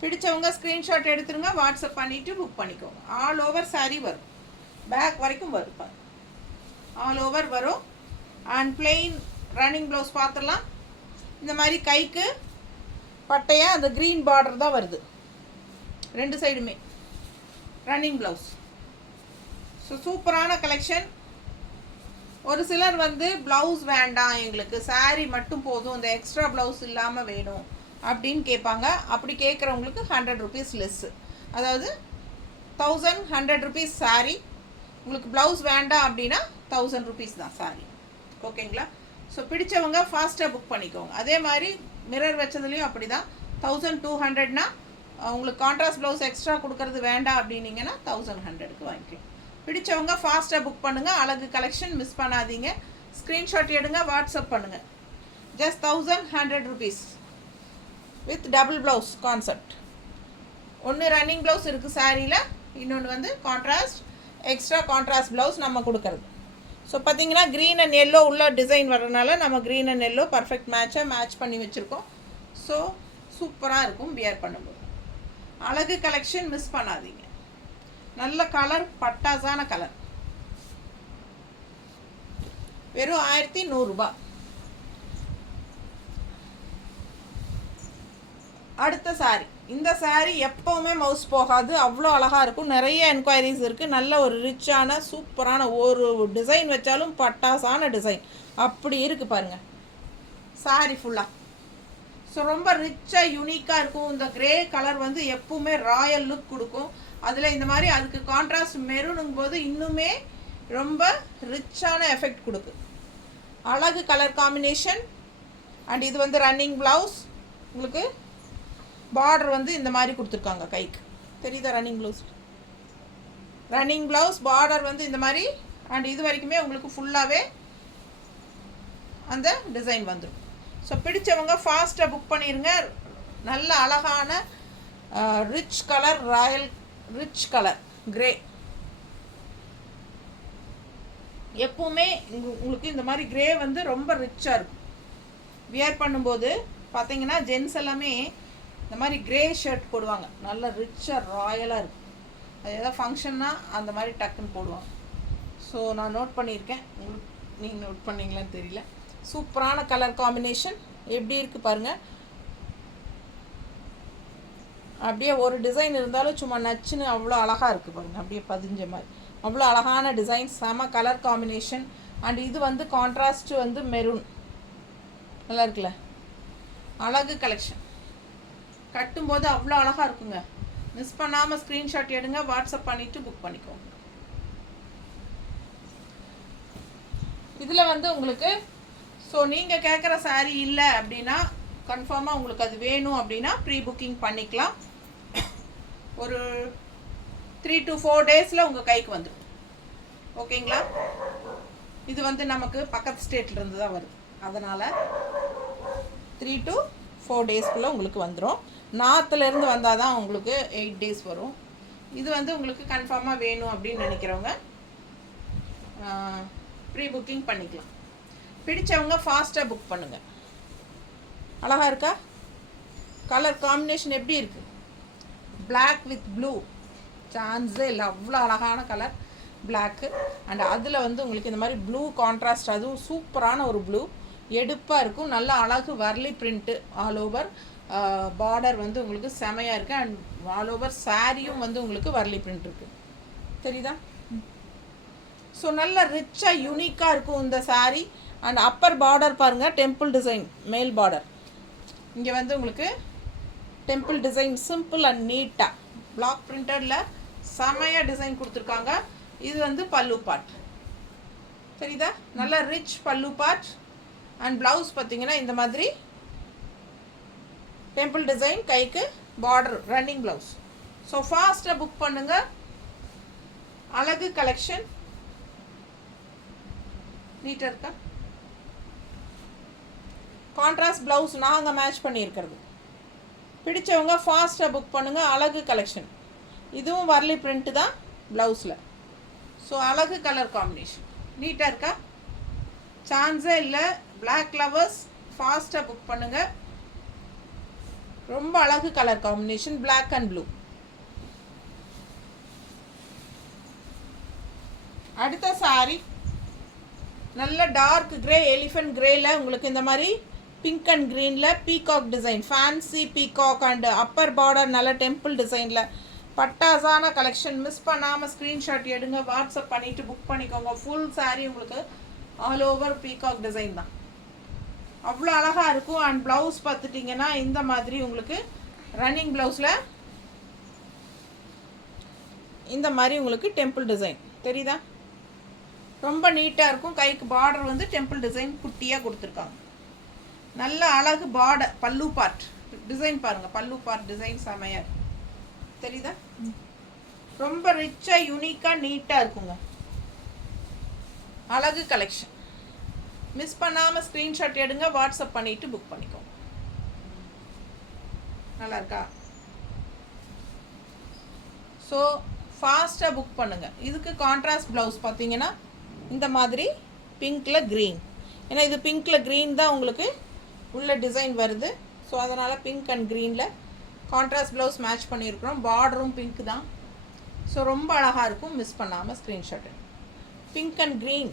பிடிச்சவங்க ஸ்க்ரீன்ஷாட் எடுத்துருங்க, வாட்ஸ்அப் பண்ணிவிட்டு புக் பண்ணிக்கோங்க. ஆல் ஓவர் சாரீ வரும், பேக் வரைக்கும் வரும் பாரு, ஆல் ஓவர் வரும். அண்ட் பிளெயின் ரன்னிங் ப்ளவுஸ் பார்த்துடலாம். இந்த மாதிரி கைக்கு பட்டையாக அந்த க்ரீன் பார்டர் தான் வருது, ரெண்டு சைடுமே ரன்னிங் ப்ளவுஸ். ஸோ சூப்பரான கலெக்ஷன். ஒரு சிலர் வந்து ப்ளவுஸ் வேண்டாம், எங்களுக்கு சாரீ மட்டும் போதும், இந்த எக்ஸ்ட்ரா ப்ளவுஸ் இல்லாமல் வேணும் அப்படின்னு கேட்பாங்க. அப்படி கேட்குறவங்களுக்கு 100 ருபீஸ் லெஸ்ஸு, அதாவது 1100 ருபீஸ் சாரீ. உங்களுக்கு ப்ளவுஸ் வேண்டாம் அப்படின்னா 1000 ருபீஸ் தான் சாரீ ஓகேங்களா. ஸோ பிடிச்சவங்க ஃபாஸ்ட்டாக புக் பண்ணிக்கோங்க. அதே மாதிரி மிரர் வச்சதுலேயும் அப்படி தான். 1200னா உங்களுக்கு கான்ட்ராஸ்ட் ப்ளவுஸ் எக்ஸ்ட்ரா கொடுக்கறது வேண்டாம் அப்படின்னீங்கன்னா 1100க்கு வாங்கிக்கலாம். பிடிச்சவங்க ஃபாஸ்ட்டாக புக் பண்ணுங்கள். அழகு கலெக்ஷன் மிஸ் பண்ணாதீங்க. ஸ்க்ரீன்ஷாட் எடுங்க, வாட்ஸ்அப் பண்ணுங்கள். Just 1100 rupees with double blouse concept. ஒன்று ரன்னிங் ப்ளவுஸ் இருக்குது சாரியில், இன்னொன்று வந்து கான்ட்ராஸ்ட் எக்ஸ்ட்ரா கான்ட்ராஸ்ட் ப்ளவுஸ் நம்ம கொடுக்கறது. ஸோ பார்த்தீங்கன்னா க்ரீன் அண்ட் எல்லோ உள்ள டிசைன் வர்றதுனால நம்ம green and yellow perfect match பண்ணி வச்சுருக்கோம். ஸோ சூப்பராக இருக்கும் வியர் பண்ணும்போது. அழகு கலெக்ஷன் மிஸ் பண்ணாதீங்க. நல்ல கலர், பட்டாசான கலர். வெறும் 1100 ரூபா. அடுத்த சாரி. இந்த சாரி எப்போவுமே மவுஸ் போகாது, அவ்வளோ அழகாக இருக்கும். நிறைய என்கொயரிஸ் இருக்குது. நல்ல ஒரு ரிச்சான சூப்பரான ஒரு டிசைன் வச்சாலும் பட்டாசான டிசைன் அப்படி இருக்குது பாருங்கள் சாரி ஃபுல்லாக. ஸோ ரொம்ப ரிச்சாக யூனிக்காக இருக்கும். இந்த கிரே கலர் வந்து எப்பவுமே ராயல் லுக் கொடுக்கும். அதில் இந்த மாதிரி அதுக்கு கான்ட்ராஸ்ட் மெரூனுங்கும் போது இன்னுமே ரொம்ப ரிச்சான எஃபெக்ட் கொடுக்கு. அழகு கலர் காம்பினேஷன். அண்ட் இது வந்து ரன்னிங் ப்ளவுஸ். உங்களுக்கு பார்டர் வந்து இந்த மாதிரி கொடுத்துருக்காங்க கைக்கு, தெரியுதா? Running blouse, running blouse border வந்து இந்த மாதிரி. அண்ட் இது வரைக்குமே உங்களுக்கு ஃபுல்லாகவே அந்த டிசைன் வந்துடும். ஸோ பிடிச்சவங்க ஃபாஸ்ட்டாக புக் பண்ணிடுங்க. நல்ல அழகான rich colour, Royal rich colour grey. எப்பவுமே உங்களுக்கு இந்த மாதிரி கிரே வந்து ரொம்ப ரிச்சாக இருக்கும். வியர் பண்ணும்போது பார்த்தீங்கன்னா ஜென்ஸ் எல்லாமே இந்த மாதிரி க்ரே ஷர்ட் போடுவாங்க, நல்ல ரிச்சாக ராயலாக இருக்கும். அது ஏதாவது ஃபங்க்ஷன்னா அந்த மாதிரி டக்குன்னு போடுவாங்க. ஸோ நான் நோட் பண்ணியிருக்கேன், உங்களுக்கு நீங்கள் நோட் பண்ணிங்களான்னு தெரியல. சூப்பரான கலர் காம்பினேஷன் எப்படி இருக்குது பாருங்கள். அப்படியே ஒரு டிசைன் இருந்தாலும் சும்மா நச்சுன்னு அவ்வளோ அழகாக இருக்குது பாருங்கள், அப்படியே பதிஞ்ச மாதிரி அவ்வளோ அழகான டிசைன், செம கலர் காம்பினேஷன். அண்ட் இது வந்து கான்ட்ராஸ்ட்டு வந்து மெரூன், நல்லா இருக்குல்ல, அழகு கலெக்ஷன். கட்டும்போது அவ்வளோ அழகாக இருக்குங்க. மிஸ் பண்ணாமல் ஸ்க்ரீன்ஷாட் எடுங்க, வாட்ஸ்அப் பண்ணிவிட்டு புக் பண்ணிக்கோங்க. இதில் வந்து உங்களுக்கு ஸோ நீங்கள் கேட்குற சாரீ இல்லை அப்படின்னா கன்ஃபார்மாக உங்களுக்கு அது வேணும் அப்படின்னா ப்ரீ புக்கிங் பண்ணிக்கலாம். ஒரு 3 to 4 டேஸில் உங்கள் கைக்கு வந்துடும். ஓகேங்களா? இது வந்து நமக்கு பக்கத்து ஸ்டேட்லேருந்து தான் வருது, அதனால் 3 to 4 டேஸ்க்குள்ளே உங்களுக்கு வந்துடும். நார்த்துலேருந்து வந்தால் தான் உங்களுக்கு 8 டேஸ் வரும். இது வந்து உங்களுக்கு கன்ஃபார்மாக வேணும் அப்படின்னு நினைக்கிறவங்க ப்ரீ புக்கிங் பண்ணிக்கலாம். பிடிச்சவங்க ஃபாஸ்ட்டாக புக் பண்ணுங்கள். அழகாக இருக்கா? கலர் காம்பினேஷன் எப்படி இருக்குது? பிளாக் வித் ப்ளூ, சான்ஸே இல்லை, அவ்வளோ அழகான கலர் பிளாக்கு. அண்ட் அதில் வந்து உங்களுக்கு இந்த மாதிரி ப்ளூ கான்ட்ராஸ்ட், அதுவும் சூப்பரான ஒரு ப்ளூ, எடுப்பாக இருக்கும். நல்ல அழகு Warli print all over. Border வந்து உங்களுக்கு செமையாக இருக்குது. அண்ட் ஆல் ஓவர் சாரியும் வந்து உங்களுக்கு வர்லி பிரிண்ட் இருக்குது, தெரியுதா? ஸோ நல்ல ரிச்சாக யூனிக்காக இருக்கும் இந்த சாரீ. அண்ட் அப்பர் பார்டர் பாருங்கள், டெம்பிள் டிசைன் மேல் பார்டர். இங்கே வந்து உங்களுக்கு டெம்பிள் டிசைன் சிம்பிள் அண்ட் நீட்டாக பிளாக் பிரிண்டடில் செமையாக டிசைன் கொடுத்துருக்காங்க. இது வந்து பல்லு பார்ட், தெரியுதா? நல்ல ரிச் பல்லு பார்ட். அண்ட் ப்ளவுஸ் பார்த்தீங்கன்னா இந்த மாதிரி டெம்பிள் டிசைன், கைக்கு பார்டர், ரன்னிங் ப்ளவுஸ். ஸோ ஃபாஸ்ட்டாக புக் பண்ணுங்கள். அழகு கலெக்ஷன் நீட்டாக இருக்கா? கான்ட்ராஸ்ட் ப்ளவுஸ் நாங்கள் மேட்ச் பண்ணியிருக்கிறது. பிடிச்சவங்க ஃபாஸ்ட்டாக புக் பண்ணுங்கள். அழகு கலெக்ஷன், இதுவும் வர்லி பிரிண்ட்டு தான் ப்ளவுஸில். ஸோ அழகு கலர் காம்பினேஷன் நீட்டாக இருக்கா? சான்ஸே இல்லை. பிளாக் லவர்ஸ் ஃபாஸ்ட்டாக புக் பண்ணுங்கள். ரொம்ப அழகு colour combination, black and blue. அடுத்த சாரி நல்ல டார்க் கிரே, எலிஃபென்ட் கிரேயில் உங்களுக்கு இந்த மாதிரி பிங்க் அண்ட் க்ரீனில் peacock design, fancy peacock and upper border நல்ல டெம்பிள் டிசைனில் பட்டாசான கலெக்ஷன். மிஸ் பண்ணாமல் ஸ்க்ரீன்ஷாட் எடுங்க, வாட்ஸ்அப் பண்ணிவிட்டு புக் பண்ணிக்கோங்க. ஃபுல் சாரீ உங்களுக்கு ஆல் ஓவர் பீகாக் டிசைன் தான், அவ்வளோ அழகாக இருக்கும். அண்ட் ப்ளவுஸ் பார்த்துட்டிங்கன்னா இந்த மாதிரி உங்களுக்கு ரன்னிங் ப்ளவுஸில் இந்த மாதிரி உங்களுக்கு டெம்பிள் டிசைன் தெரியுதா? ரொம்ப நீட்டாக இருக்கும். கைக்கு பார்டர் வந்து டெம்பிள் டிசைன் குட்டியாக கொடுத்துருக்காங்க. நல்ல அழகு பார்டர். பல்லு பார்ட் டிசைன் பாருங்கள், பல்லு பார்ட் டிசைன் செமையாக இருக்கும், தெரியுதா? ரொம்ப ரிச்சாக யூனிக்காக நீட்டாக இருக்குங்க. அழகு கலெக்ஷன். மிஸ் பண்ணாமல் ஸ்க்ரீன்ஷாட் எடுங்க, வாட்ஸ்அப் பண்ணிவிட்டு புக் பண்ணிக்கோங்க. நல்லா இருக்கா? ஸோ ஃபாஸ்ட்டாக புக் பண்ணுங்கள். இதுக்கு கான்ட்ராஸ்ட் ப்ளவுஸ் பார்த்தீங்கன்னா இந்த மாதிரி பிங்க்கில் க்ரீன், ஏன்னா இது பிங்க்கில் க்ரீன் தான் உங்களுக்கு உள்ள டிசைன் வருது. ஸோ அதனால் பிங்க் அண்ட் க்ரீனில் கான்ட்ராஸ்ட் ப்ளவுஸ் மேட்ச் பண்ணியிருக்கிறோம். பார்டரும் பிங்க் தான். ஸோ ரொம்ப அழகாக இருக்கும். மிஸ் பண்ணாமல் ஸ்க்ரீன்ஷாட். பிங்க் அண்ட் க்ரீன்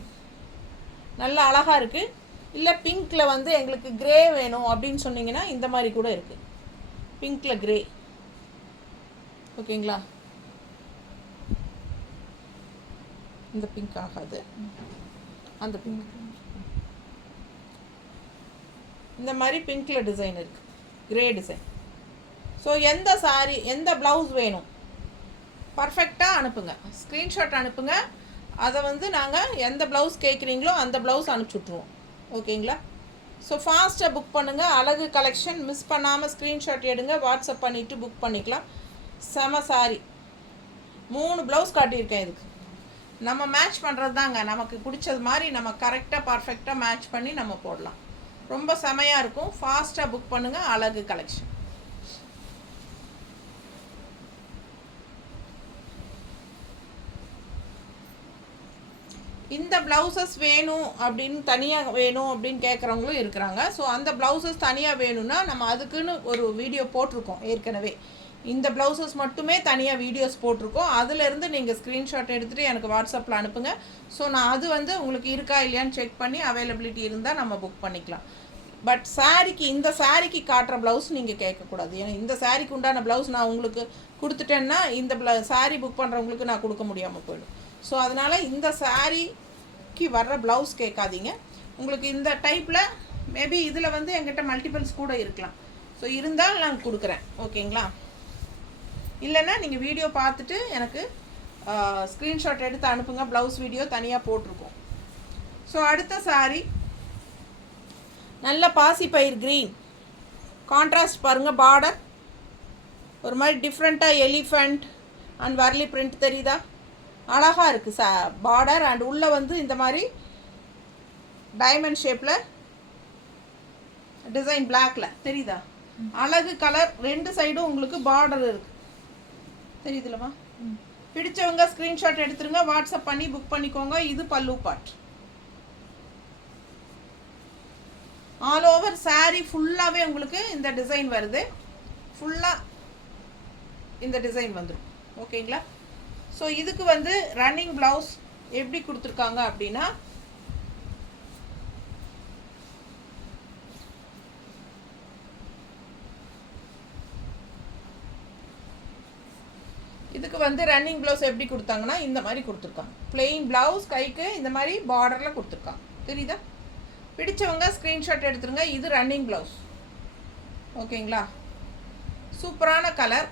நல்ல அழகாக இருக்குது. இல்லை பிங்க்கில் வந்து எங்களுக்கு க்ரே வேணும் அப்படின்னு சொன்னீங்கன்னா இந்த மாதிரி கூட இருக்குது, பிங்க்கில் க்ரே. ஓகேங்களா? இந்த பிங்க் ஆகாது, அந்த பிங்க். இந்த மாதிரி பிங்க்கில் டிசைன் இருக்குது, க்ரே டிசைன். ஸோ எந்த சாரீ எந்த ப்ளவுஸ் வேணும் பர்ஃபெக்டாக அனுப்புங்க, ஸ்க்ரீன்ஷாட் அனுப்புங்க. அதை வந்து நாங்கள் எந்த ப்ளவுஸ் கேட்குறீங்களோ அந்த ப்ளவுஸ் அனுப்பிச்சுட்ருவோம். ஓகேங்களா? ஸோ ஃபாஸ்ட்டாக புக் பண்ணுங்கள். அழகு கலெக்ஷன். மிஸ் பண்ணாமல் ஸ்க்ரீன்ஷாட் எடுங்க, வாட்ஸ்அப் பண்ணிவிட்டு புக் பண்ணிக்கலாம். செம சாரி. 3 ப்ளவுஸ் காட்டியிருக்கேன். இதுக்கு நம்ம மேட்ச் பண்ணுறது தாங்க, நமக்கு பிடிச்சது மாதிரி நம்ம கரெக்டாக பர்ஃபெக்டாக மேட்ச் பண்ணி நம்ம போடலாம். ரொம்ப செமையாக இருக்கும். ஃபாஸ்ட்டாக புக் பண்ணுங்கள். அழகு கலெக்ஷன். இந்த ப்ளவுசஸ் வேணும் அப்படின்னு தனியாக வேணும் அப்படின்னு கேட்குறவங்களும் இருக்கிறாங்க. ஸோ அந்த ப்ளவுசஸ் தனியாக வேணும்னா நம்ம அதுக்குன்னு ஒரு வீடியோ போட்டிருக்கோம் ஏற்கனவே. இந்த ப்ளவுசஸ் மட்டுமே தனியாக வீடியோஸ் போட்டிருக்கோம். அதிலேருந்து நீங்கள் ஸ்க்ரீன்ஷாட் எடுத்துகிட்டு எனக்கு வாட்ஸ்அப்பில் அனுப்புங்க. ஸோ நான் அது வந்து உங்களுக்கு இருக்கா இல்லையான்னு செக் பண்ணி அவைலபிலிட்டி இருந்தால் நம்ம புக் பண்ணிக்கலாம். பட் சாரீக்கு இந்த சாரீக்கு காட்டுற ப்ளவுஸ் நீங்கள் கேட்கக்கூடாது. ஏன்னா இந்த சாரீக்கு உண்டான ப்ளவுஸ் நான் உங்களுக்கு கொடுத்துட்டேன்னா இந்த சாரீ புக் பண்ணுறவங்களுக்கு நான் கொடுக்க முடியாமல் போயிடும். ஸோ அதனால் இந்த சாரீக்கு வர்ற ப்ளவுஸ் கேட்காதீங்க. உங்களுக்கு இந்த டைப்பில் மேபி இதில் வந்து என்கிட்ட மல்டிபிள்ஸ் கூட இருக்கலாம். ஸோ இருந்தால் நான் கொடுக்குறேன். ஓகேங்களா? இல்லைன்னா நீங்கள் வீடியோ பார்த்துட்டு எனக்கு ஸ்க்ரீன்ஷாட் எடுத்து அனுப்புங்க. ப்ளவுஸ் வீடியோ தனியாக போட்டிருக்கோம். ஸோ அடுத்த சாரீ நல்ல பாசிப்பயிர் க்ரீன் கான்ட்ராஸ்ட் பாருங்கள். பார்டர் ஒரு மாதிரி டிஃப்ரெண்ட்டாக எலிஃபண்ட் அண்ட் வர்லி பிரிண்ட் தெரியுதா? அழகாக இருக்குது பார்டர். அண்ட் உள்ளே வந்து இந்த மாதிரி டைமண்ட் ஷேப்பில் டிசைன் பிளாக்கில் தெரியுதா? அழகு கலர். 2 சைடும் உங்களுக்கு பார்டர் இருக்குது. தெரியுதுல்லம்மா? பிடிச்சவங்க ஸ்க்ரீன்ஷாட் எடுத்துருங்க. வாட்ஸ்அப் பண்ணி புக் பண்ணிக்கோங்க. இது பல்லு பார்ட். ஆல் ஓவர் சாரீ ஃபுல்லாகவே உங்களுக்கு இந்த டிசைன் வருது. ஃபுல்லாக இந்த டிசைன் வந்துடும். ஓகேங்களா? ஸோ இதுக்கு வந்து ரன்னிங் ப்ளவுஸ் எப்படி கொடுத்துருக்காங்க அப்படின்னா, இதுக்கு வந்து ரன்னிங் ப்ளவுஸ் எப்படி கொடுத்தாங்கன்னா இந்த மாதிரி கொடுத்துருக்காங்க. பிளெயின் ப்ளவுஸ், கைக்கு இந்த மாதிரி பார்டரில் கொடுத்துருக்காங்க. தெரியுதா? பிடிச்சவங்க ஸ்க்ரீன்ஷாட் எடுத்துருங்க. இது ரன்னிங் ப்ளவுஸ். ஓகேங்களா? சூப்பரான கலர்.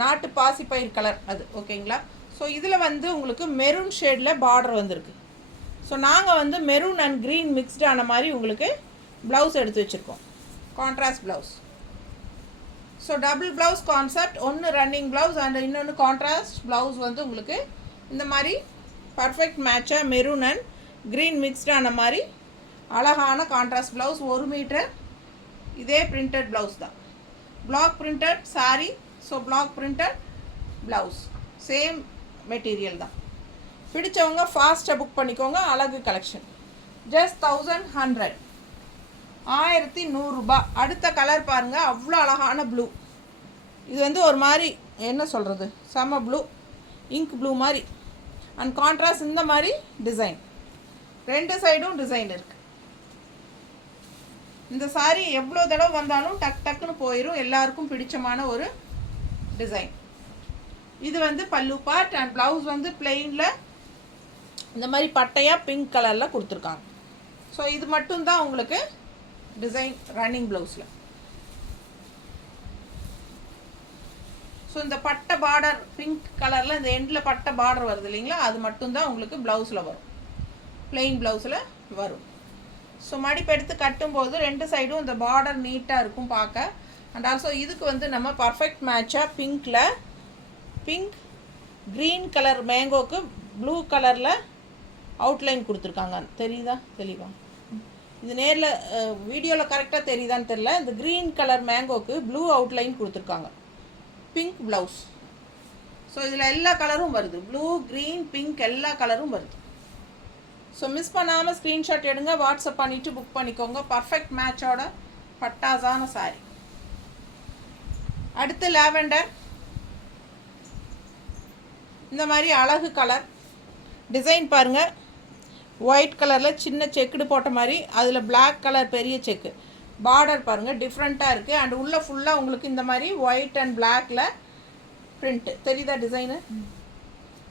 நாட்டு பாசிப்பயிர் கலர் அது. ஓகேங்களா? ஸோ இதில் வந்து உங்களுக்கு மெரூன் ஷேடில் பார்டர் வந்திருக்கு. ஸோ நாங்கள் வந்து மெரூன் அண்ட் க்ரீன் மிக்ஸ்டான மாதிரி உங்களுக்கு ப்ளவுஸ் எடுத்து வச்சுருக்கோம். Contrast blouse. So double blouse concept. ஒன்று ரன்னிங் ப்ளவுஸ் அண்ட் இன்னொன்று கான்ட்ராஸ்ட் ப்ளவுஸ் வந்து உங்களுக்கு இந்த மாதிரி பர்ஃபெக்ட் மேட்சாக மெரூன் அண்ட் க்ரீன் மிக்ஸ்டான மாதிரி அழகான கான்ட்ராஸ்ட் ப்ளவுஸ். 1 மீட்டர். இதே பிரிண்டட் ப்ளவுஸ் தான். Block printed sari. So block printed blouse. Same material தான். பிடிச்சவங்க ஃபாஸ்ட்டாக புக் பண்ணிக்கோங்க. அழகு கலெக்ஷன். ஜஸ்ட் 1100. 1100 ரூபாய். அடுத்த கலர் பாருங்கள். அவ்வளோ அழகான ப்ளூ. இது வந்து ஒரு மாதிரி என்ன சொல்கிறது, செம்ம ப்ளூ, இங்க் ப்ளூ மாதிரி. அண்ட் கான்ட்ராஸ்ட் இந்த மாதிரி டிசைன். 2 சைடும் டிசைன் இருக்குது. இந்த சாரீ எவ்வளோ தடவை வந்தாலும் டக் டக்குன்னு போயிடும். எல்லாருக்கும் பிடிச்சமான ஒரு டிசைன். இது வந்து பல்லு பார்ட். அண்ட் ப்ளவுஸ் வந்து பிளெயினில் இந்த மாதிரி பட்டையாக பிங்க் கலரில் கொடுத்துருக்காங்க. ஸோ இது மட்டும்தான் உங்களுக்கு டிசைன் ரன்னிங் ப்ளவுஸில். ஸோ இந்த பட்டை பார்டர் பிங்க் கலரில் இந்த எண்டில் பட்டை பார்டர் வருது இல்லைங்களா, அது மட்டும்தான் உங்களுக்கு ப்ளவுஸில் வரும். பிளெயின் ப்ளவுஸில் வரும். ஸோ மடிப்பு எடுத்து கட்டும்போது 2 சைடும் இந்த பார்டர் நீட்டாக இருக்கும் பார்க்க. அண்ட் ஆல்சோ இதுக்கு வந்து நம்ம பர்ஃபெக்ட் மேட்சாக பிங்க்கில் பிங்க் க்ரீன் கலர் மேங்கோக்கு ப்ளூ கலரில் அவுட்லைன் கொடுத்துருக்காங்க. தெரியுதா? தெளிவாக இது நேரில் வீடியோவில் கரெக்டாக தெரியுதான்னு தெரில. இந்த க்ரீன் கலர் மேங்கோக்கு ப்ளூ அவுட்லைன் கொடுத்துருக்காங்க. Pink blouse. ஸோ இதில் எல்லா கலரும் வருது. ப்ளூ, க்ரீன், பிங்க் எல்லா கலரும் வருது. ஸோ மிஸ் பண்ணாமல் ஸ்க்ரீன்ஷாட் எடுங்க. வாட்ஸ்அப் பண்ணிவிட்டு புக் பண்ணிக்கோங்க. பர்ஃபெக்ட் மேட்சோட பட்டாசான சாரீ. அடுத்து லாவெண்டர். இந்த மாதிரி அழகு கலர் டிசைன் பாருங்கள். ஒயிட் கலரில் சின்ன செக்குடு போட்ட மாதிரி, அதில் பிளாக் கலர் பெரிய செக்கு. பார்டர் பாருங்கள் டிஃப்ரெண்ட்டாக இருக்குது. அண்ட் உள்ளே ஃபுல்லாக உங்களுக்கு இந்த மாதிரி ஒயிட் அண்ட் பிளாக்கில் பிரிண்ட்டு தெரியுதா design?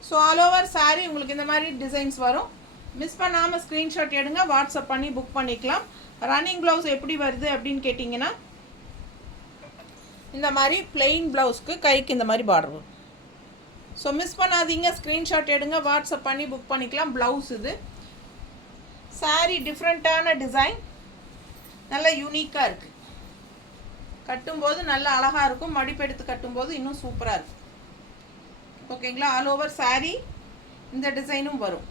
So all over sari உங்களுக்கு இந்த மாதிரி டிசைன்ஸ் வரும். மிஸ் பண்ணாமல் ஸ்க்ரீன்ஷாட் எடுங்க. வாட்ஸ்அப் பண்ணி புக் பண்ணிக்கலாம். ரன்னிங் ப்ளவுஸ் எப்படி வருது அப்படின்னு கேட்டிங்கன்னா, இந்த மாதிரி பிளெயின் ப்ளவுஸ்க்கு கைக்கு இந்த மாதிரி பார்டர் வரும். ஸோ மிஸ் பண்ணாதீங்க. ஸ்க்ரீன்ஷாட் எடுங்க. வாட்ஸ்அப் பண்ணி புக் பண்ணிக்கலாம். ப்ளவுஸ் இது. சாரீ டிஃப்ரெண்ட்டான டிசைன், நல்ல யூனிக்காக இருக்குது. கட்டும்போது நல்ல அழகாக இருக்கும். மடிப்பெடுத்து கட்டும்போது இன்னும் சூப்பராக இருக்கும். ஓகேங்களா? ஆல் ஓவர் சாரீ இந்த டிசைனும் வரும்.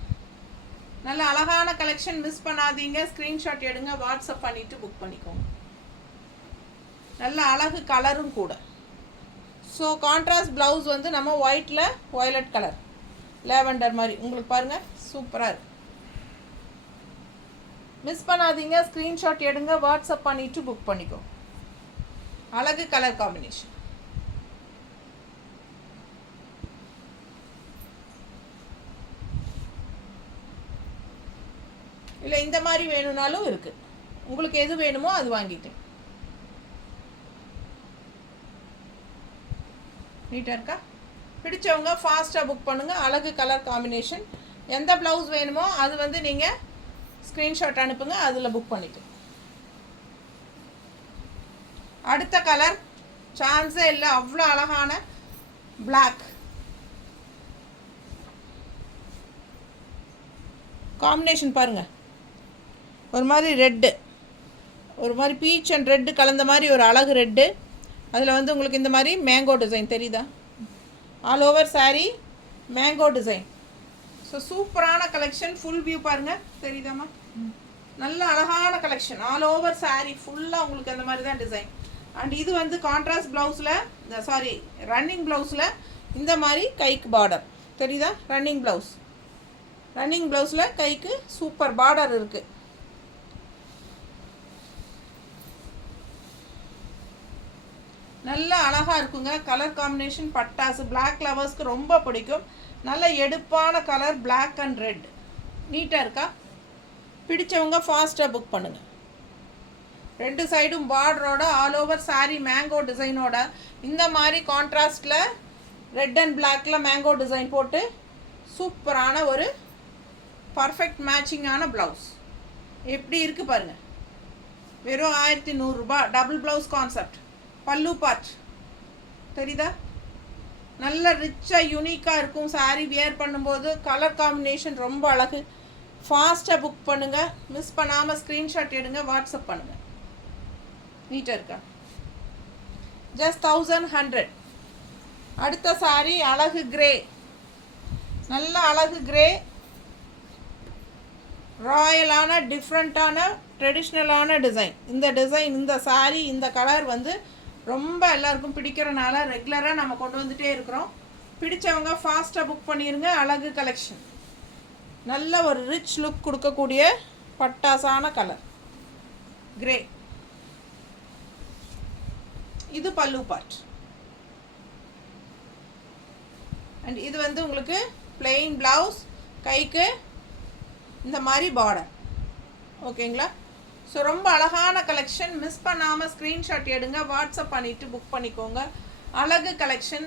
நல்ல அழகான கலெக்ஷன். மிஸ் பண்ணாதீங்க. ஸ்க்ரீன்ஷாட் எடுங்க. வாட்ஸ்அப் பண்ணிவிட்டு புக் பண்ணிக்கோங்க. நல்ல அழகு கலரும் கூட. ஸோ கான்ட்ராஸ்ட் ப்ளவுஸ் வந்து நம்ம ஒயிட்டில் வயலட் கலர். லேவெண்டர் மாதிரி உங்களுக்கு பாருங்கள் சூப்பராக இருக்குது. மிஸ் பண்ணாதீங்க, ஸ்க்ரீன்ஷாட் எடுங்க, வாட்ஸ்அப் பண்ணிவிட்டு புக் பண்ணிக்கோ. அழகு கலர் காம்பினேஷன். இல்லை இந்த மாதிரி வேணும்னாலும் இருக்குது, உங்களுக்கு எது வேணுமோ அது வாங்கிட்டேன். நீட்டாக இருக்கா? பிடிச்சவங்க ஃபாஸ்ட்டாக புக் பண்ணுங்கள். அழகு கலர் காம்பினேஷன். எந்த ப்ளவுஸ் வேணுமோ அது வந்து நீங்கள் ஸ்க்ரீன்ஷாட் அனுப்புங்க, அதில் புக் பண்ணிட்டு. அடுத்த கலர் சான்ஸே இல்லை, அவ்வளோ அழகான பிளாக் காம்பினேஷன் பாருங்கள். ஒரு மாதிரி ரெட்டு, ஒரு மாதிரி பீச் அண்ட் ரெட்டு கலந்த மாதிரி ஒரு அழகு ரெட்டு. அதில் வந்து உங்களுக்கு இந்த மாதிரி மேங்கோ டிசைன் தெரியுதா? All over sari mango design. So சூப்பரான கலெக்ஷன். ஃபுல் வியூ பாருங்கள், தெரியுதாம்மா? நல்ல அழகான கலெக்ஷன். ஆல் ஓவர் சாரீ ஃபுல்லாக உங்களுக்கு அந்த மாதிரி தான் டிசைன். அண்ட் இது வந்து கான்ட்ராஸ்ட் ப்ளவுஸில் ரன்னிங் ப்ளவுஸில் இந்த மாதிரி கைக்கு பார்டர் தெரியுதா? ரன்னிங் ப்ளவுஸில் கைக்கு சூப்பர் பார்டர் இருக்குது. நல்ல அழகாக இருக்குங்க. கலர் காம்பினேஷன் பட்டாசு. பிளாக் லவர்ஸ்க்கு ரொம்ப பிடிக்கும். நல்ல எடுப்பான கலர் பிளாக் அண்ட் ரெட். நீட்டாக இருக்கா? பிடிச்சவங்க ஃபாஸ்ட்டாக புக் பண்ணுங்கள். ரெண்டு சைடும் பார்டரோட ஆல் ஓவர் சாரீ மேங்கோ டிசைனோட இந்த மாதிரி கான்ட்ராஸ்டில் ரெட் அண்ட் பிளாக்கில் மேங்கோ டிசைன் போட்டு சூப்பரான ஒரு பர்ஃபெக்ட் மேட்சிங்கான ப்ளவுஸ். எப்படி இருக்குது பாருங்கள். வெறும் 1100 ரூபாய். Double blouse concept. பல்லு பார்ட் தெரியுதா? நல்ல ரிச்சாக யூனிக்காக இருக்கும். சாரீ வியர் பண்ணும்போது கலர் காம்பினேஷன் ரொம்ப அழகு. ஃபாஸ்ட்டாக புக் பண்ணுங்கள். மிஸ் பண்ணாமல் ஸ்க்ரீன்ஷாட் எடுங்க, வாட்ஸ்அப் பண்ணுங்கள். நீட்டாக இருக்கா? ஜஸ்ட் 1100. அடுத்த சாரீ அழகு கிரே. நல்ல அழகு கிரே, ராயலான டிஃப்ரெண்ட்டான ட்ரெடிஷ்னலான டிசைன். இந்த சாரீ இந்த கலர் வந்து ரொம்ப எல்லாருக்கும் பிடிக்கிறனால ரெகுலராக நம்ம கொண்டு வந்துகிட்டே இருக்கிறோம். பிடிச்சவங்க ஃபாஸ்ட்டாக புக் பண்ணிடுங்க. அழகு கலெக்ஷன். நல்ல ஒரு ரிச் லுக் கொடுக்கக்கூடிய பட்டாசான கலர் கிரே. இது பல்லு பார்ட். அண்ட் இது வந்து உங்களுக்கு பிளெயின் ப்ளவுஸ், கைக்கு இந்த மாதிரி பார்டர். ஓகேங்களா? ஸோ ரொம்ப அழகான கலெக்ஷன். மிஸ் பண்ணாமல் ஸ்க்ரீன்ஷாட் எடுங்க, வாட்ஸ்அப் பண்ணிவிட்டு புக் பண்ணிக்கோங்க. அழகு கலெக்ஷன்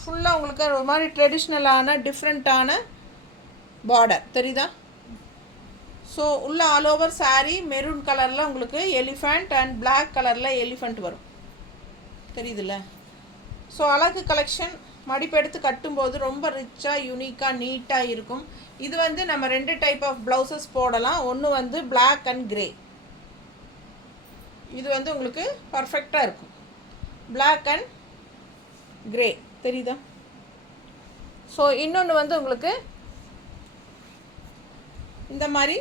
ஃபுல்லாக உங்களுக்கு ஒரு மாதிரி ட்ரெடிஷ்னலான டிஃப்ரெண்ட்டான பார்டர் தெரியுதா? ஸோ உள்ள ஆல் ஓவர் சாரீ மெரூன் கலரில் உங்களுக்கு எலிஃபண்ட் அண்ட் பிளாக் கலரில் எலிஃபண்ட் வரும், தெரியுதுல்ல? ஸோ அழகு கலெக்ஷன். மடிப்பெடுத்து கட்டும்போது ரொம்ப ரிச்சாக யூனிக்காக நீட்டாக இருக்கும். இது வந்து நம்ம 2 டைப் ஆஃப் ப்ளவுசஸ் போடலாம். ஒன்று வந்து பிளாக் அண்ட் கிரே. இது வந்து உங்களுக்கு பர்ஃபெக்டாக இருக்கும். பிளாக் அண்ட் கிரே தெரியுதா? ஸோ இன்னொன்று வந்து உங்களுக்கு இந்த மாதிரி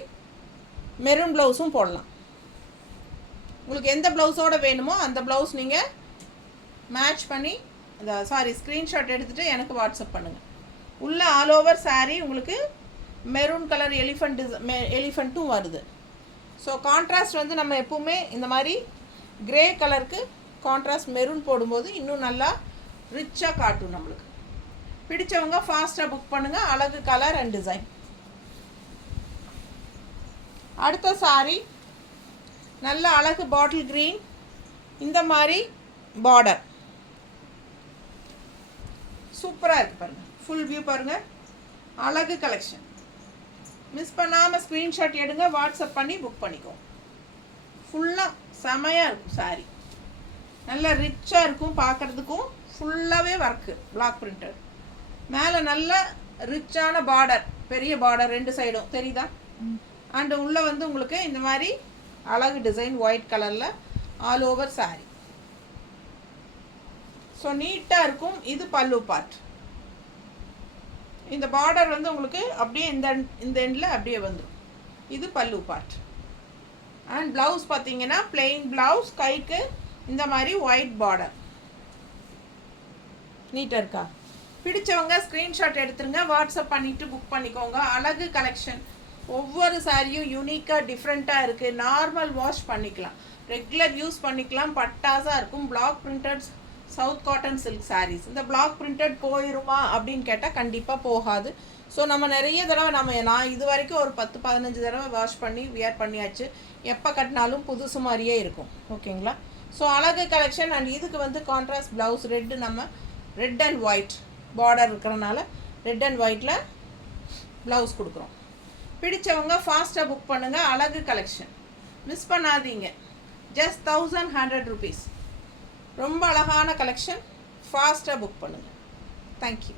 மெரூன் ப்ளவுஸும் போடலாம். உங்களுக்கு எந்த ப்ளவுஸோடு வேணுமோ அந்த ப்ளவுஸ் நீங்கள் மேட்ச் பண்ணி ஸ்க்ரீன்ஷாட் எடுத்துகிட்டு எனக்கு வாட்ஸ்அப் பண்ணுங்கள். உள்ள ஆல் ஓவர் சாரீ உங்களுக்கு மெரூன் கலர் எலிஃபண்ட்டும் வருது. ஸோ கான்ட்ராஸ்ட் வந்து நம்ம எப்பவுமே இந்த மாதிரி கிரே கலருக்கு கான்ட்ராஸ்ட் மெரூன் போடும்போது இன்னும் நல்லா ரிச்சாக காட்டும் நம்மளுக்கு. பிடிச்சவங்க ஃபாஸ்ட்டாக புக் பண்ணுங்கள். அழகு கலர் அண்ட் டிசைன். அடுத்த சாரீ நல்ல அழகு பாட்டில் க்ரீன். இந்த மாதிரி பார்டர் சூப்பராக இருக்குது பாருங்கள். ஃபுல் வியூ பாருங்கள். அழகு கலெக்ஷன். மிஸ் பண்ணாமல் ஸ்க்ரீன்ஷாட் எடுங்க, வாட்ஸ்அப் பண்ணி புக் பண்ணிக்கோ. ஃபுல்லாக செமையாக இருக்கும் சாரீ. நல்லா ரிச்சாக இருக்கும் பார்க்குறதுக்கும். ஃபுல்லாகவே ஒர்க்கு பிளாக் பிரிண்டட். மேலே நல்ல ரிச்சான பார்டர், பெரிய பார்டர் 2 சைடும் தெரியுதா? அண்டு உள்ளே வந்து உங்களுக்கு இந்த மாதிரி அழகு டிசைன் ஒயிட் கலரில் ஆல் ஓவர் சாரீ. ஸோ நீட்டாக இருக்கும். இது பல்லு பார்ட். இந்த பார்டர் வந்து உங்களுக்கு அப்படியே இந்த எண்டில் அப்படியே வந்துடும். இது பல்லு பார்ட். அண்ட் ப்ளவுஸ் பார்த்தீங்கன்னா பிளெயின் ப்ளவுஸ், கைக்கு இந்த மாதிரி ஒயிட் பார்டர். நீட்டாக இருக்கா? பிடிச்சவங்க ஸ்க்ரீன்ஷாட் எடுத்துருங்க, வாட்ஸ்அப் பண்ணிவிட்டு புக் பண்ணிக்கோங்க. அழகு கலெக்ஷன். ஒவ்வொரு சாரியும் யூனிக்காக டிஃப்ரெண்ட்டாக இருக்குது. நார்மல் வாஷ் பண்ணிக்கலாம், ரெகுலர் யூஸ் பண்ணிக்கலாம். பட்டாஸாக இருக்கும். Block printed south cotton silk saris. இந்த பிளாக் பிரிண்டட் போயிருமா அப்படின்னு கேட்டால் கண்டிப்பாக போகாது. ஸோ நம்ம நிறைய தடவை நான் இது வரைக்கும் ஒரு 10-15 தடவை வாஷ் பண்ணி வியர் பண்ணியாச்சு. எப்போ கட்டினாலும் புதுசு மாதிரியே இருக்கும். ஓகேங்களா? ஸோ அழகு கலெக்ஷன். அண்ட் இதுக்கு வந்து கான்ட்ராஸ்ட் ப்ளவுஸ் ரெட்டு, நம்ம ரெட் அண்ட் ஒயிட் பார்டர் இருக்கிறனால ரெட் அண்ட் ஒயிட்டில் ப்ளவுஸ் கொடுக்குறோம். பிடிச்சவங்க ஃபாஸ்ட்டாக புக் பண்ணுங்கள். அழகு கலெக்ஷன் மிஸ் பண்ணாதீங்க. Just 1100 rupees. ரொம்ப அழகான கலெக்ஷன். ஃபாஸ்ட்டாக புக் பண்ணுங்கள். தேங்க்யூ.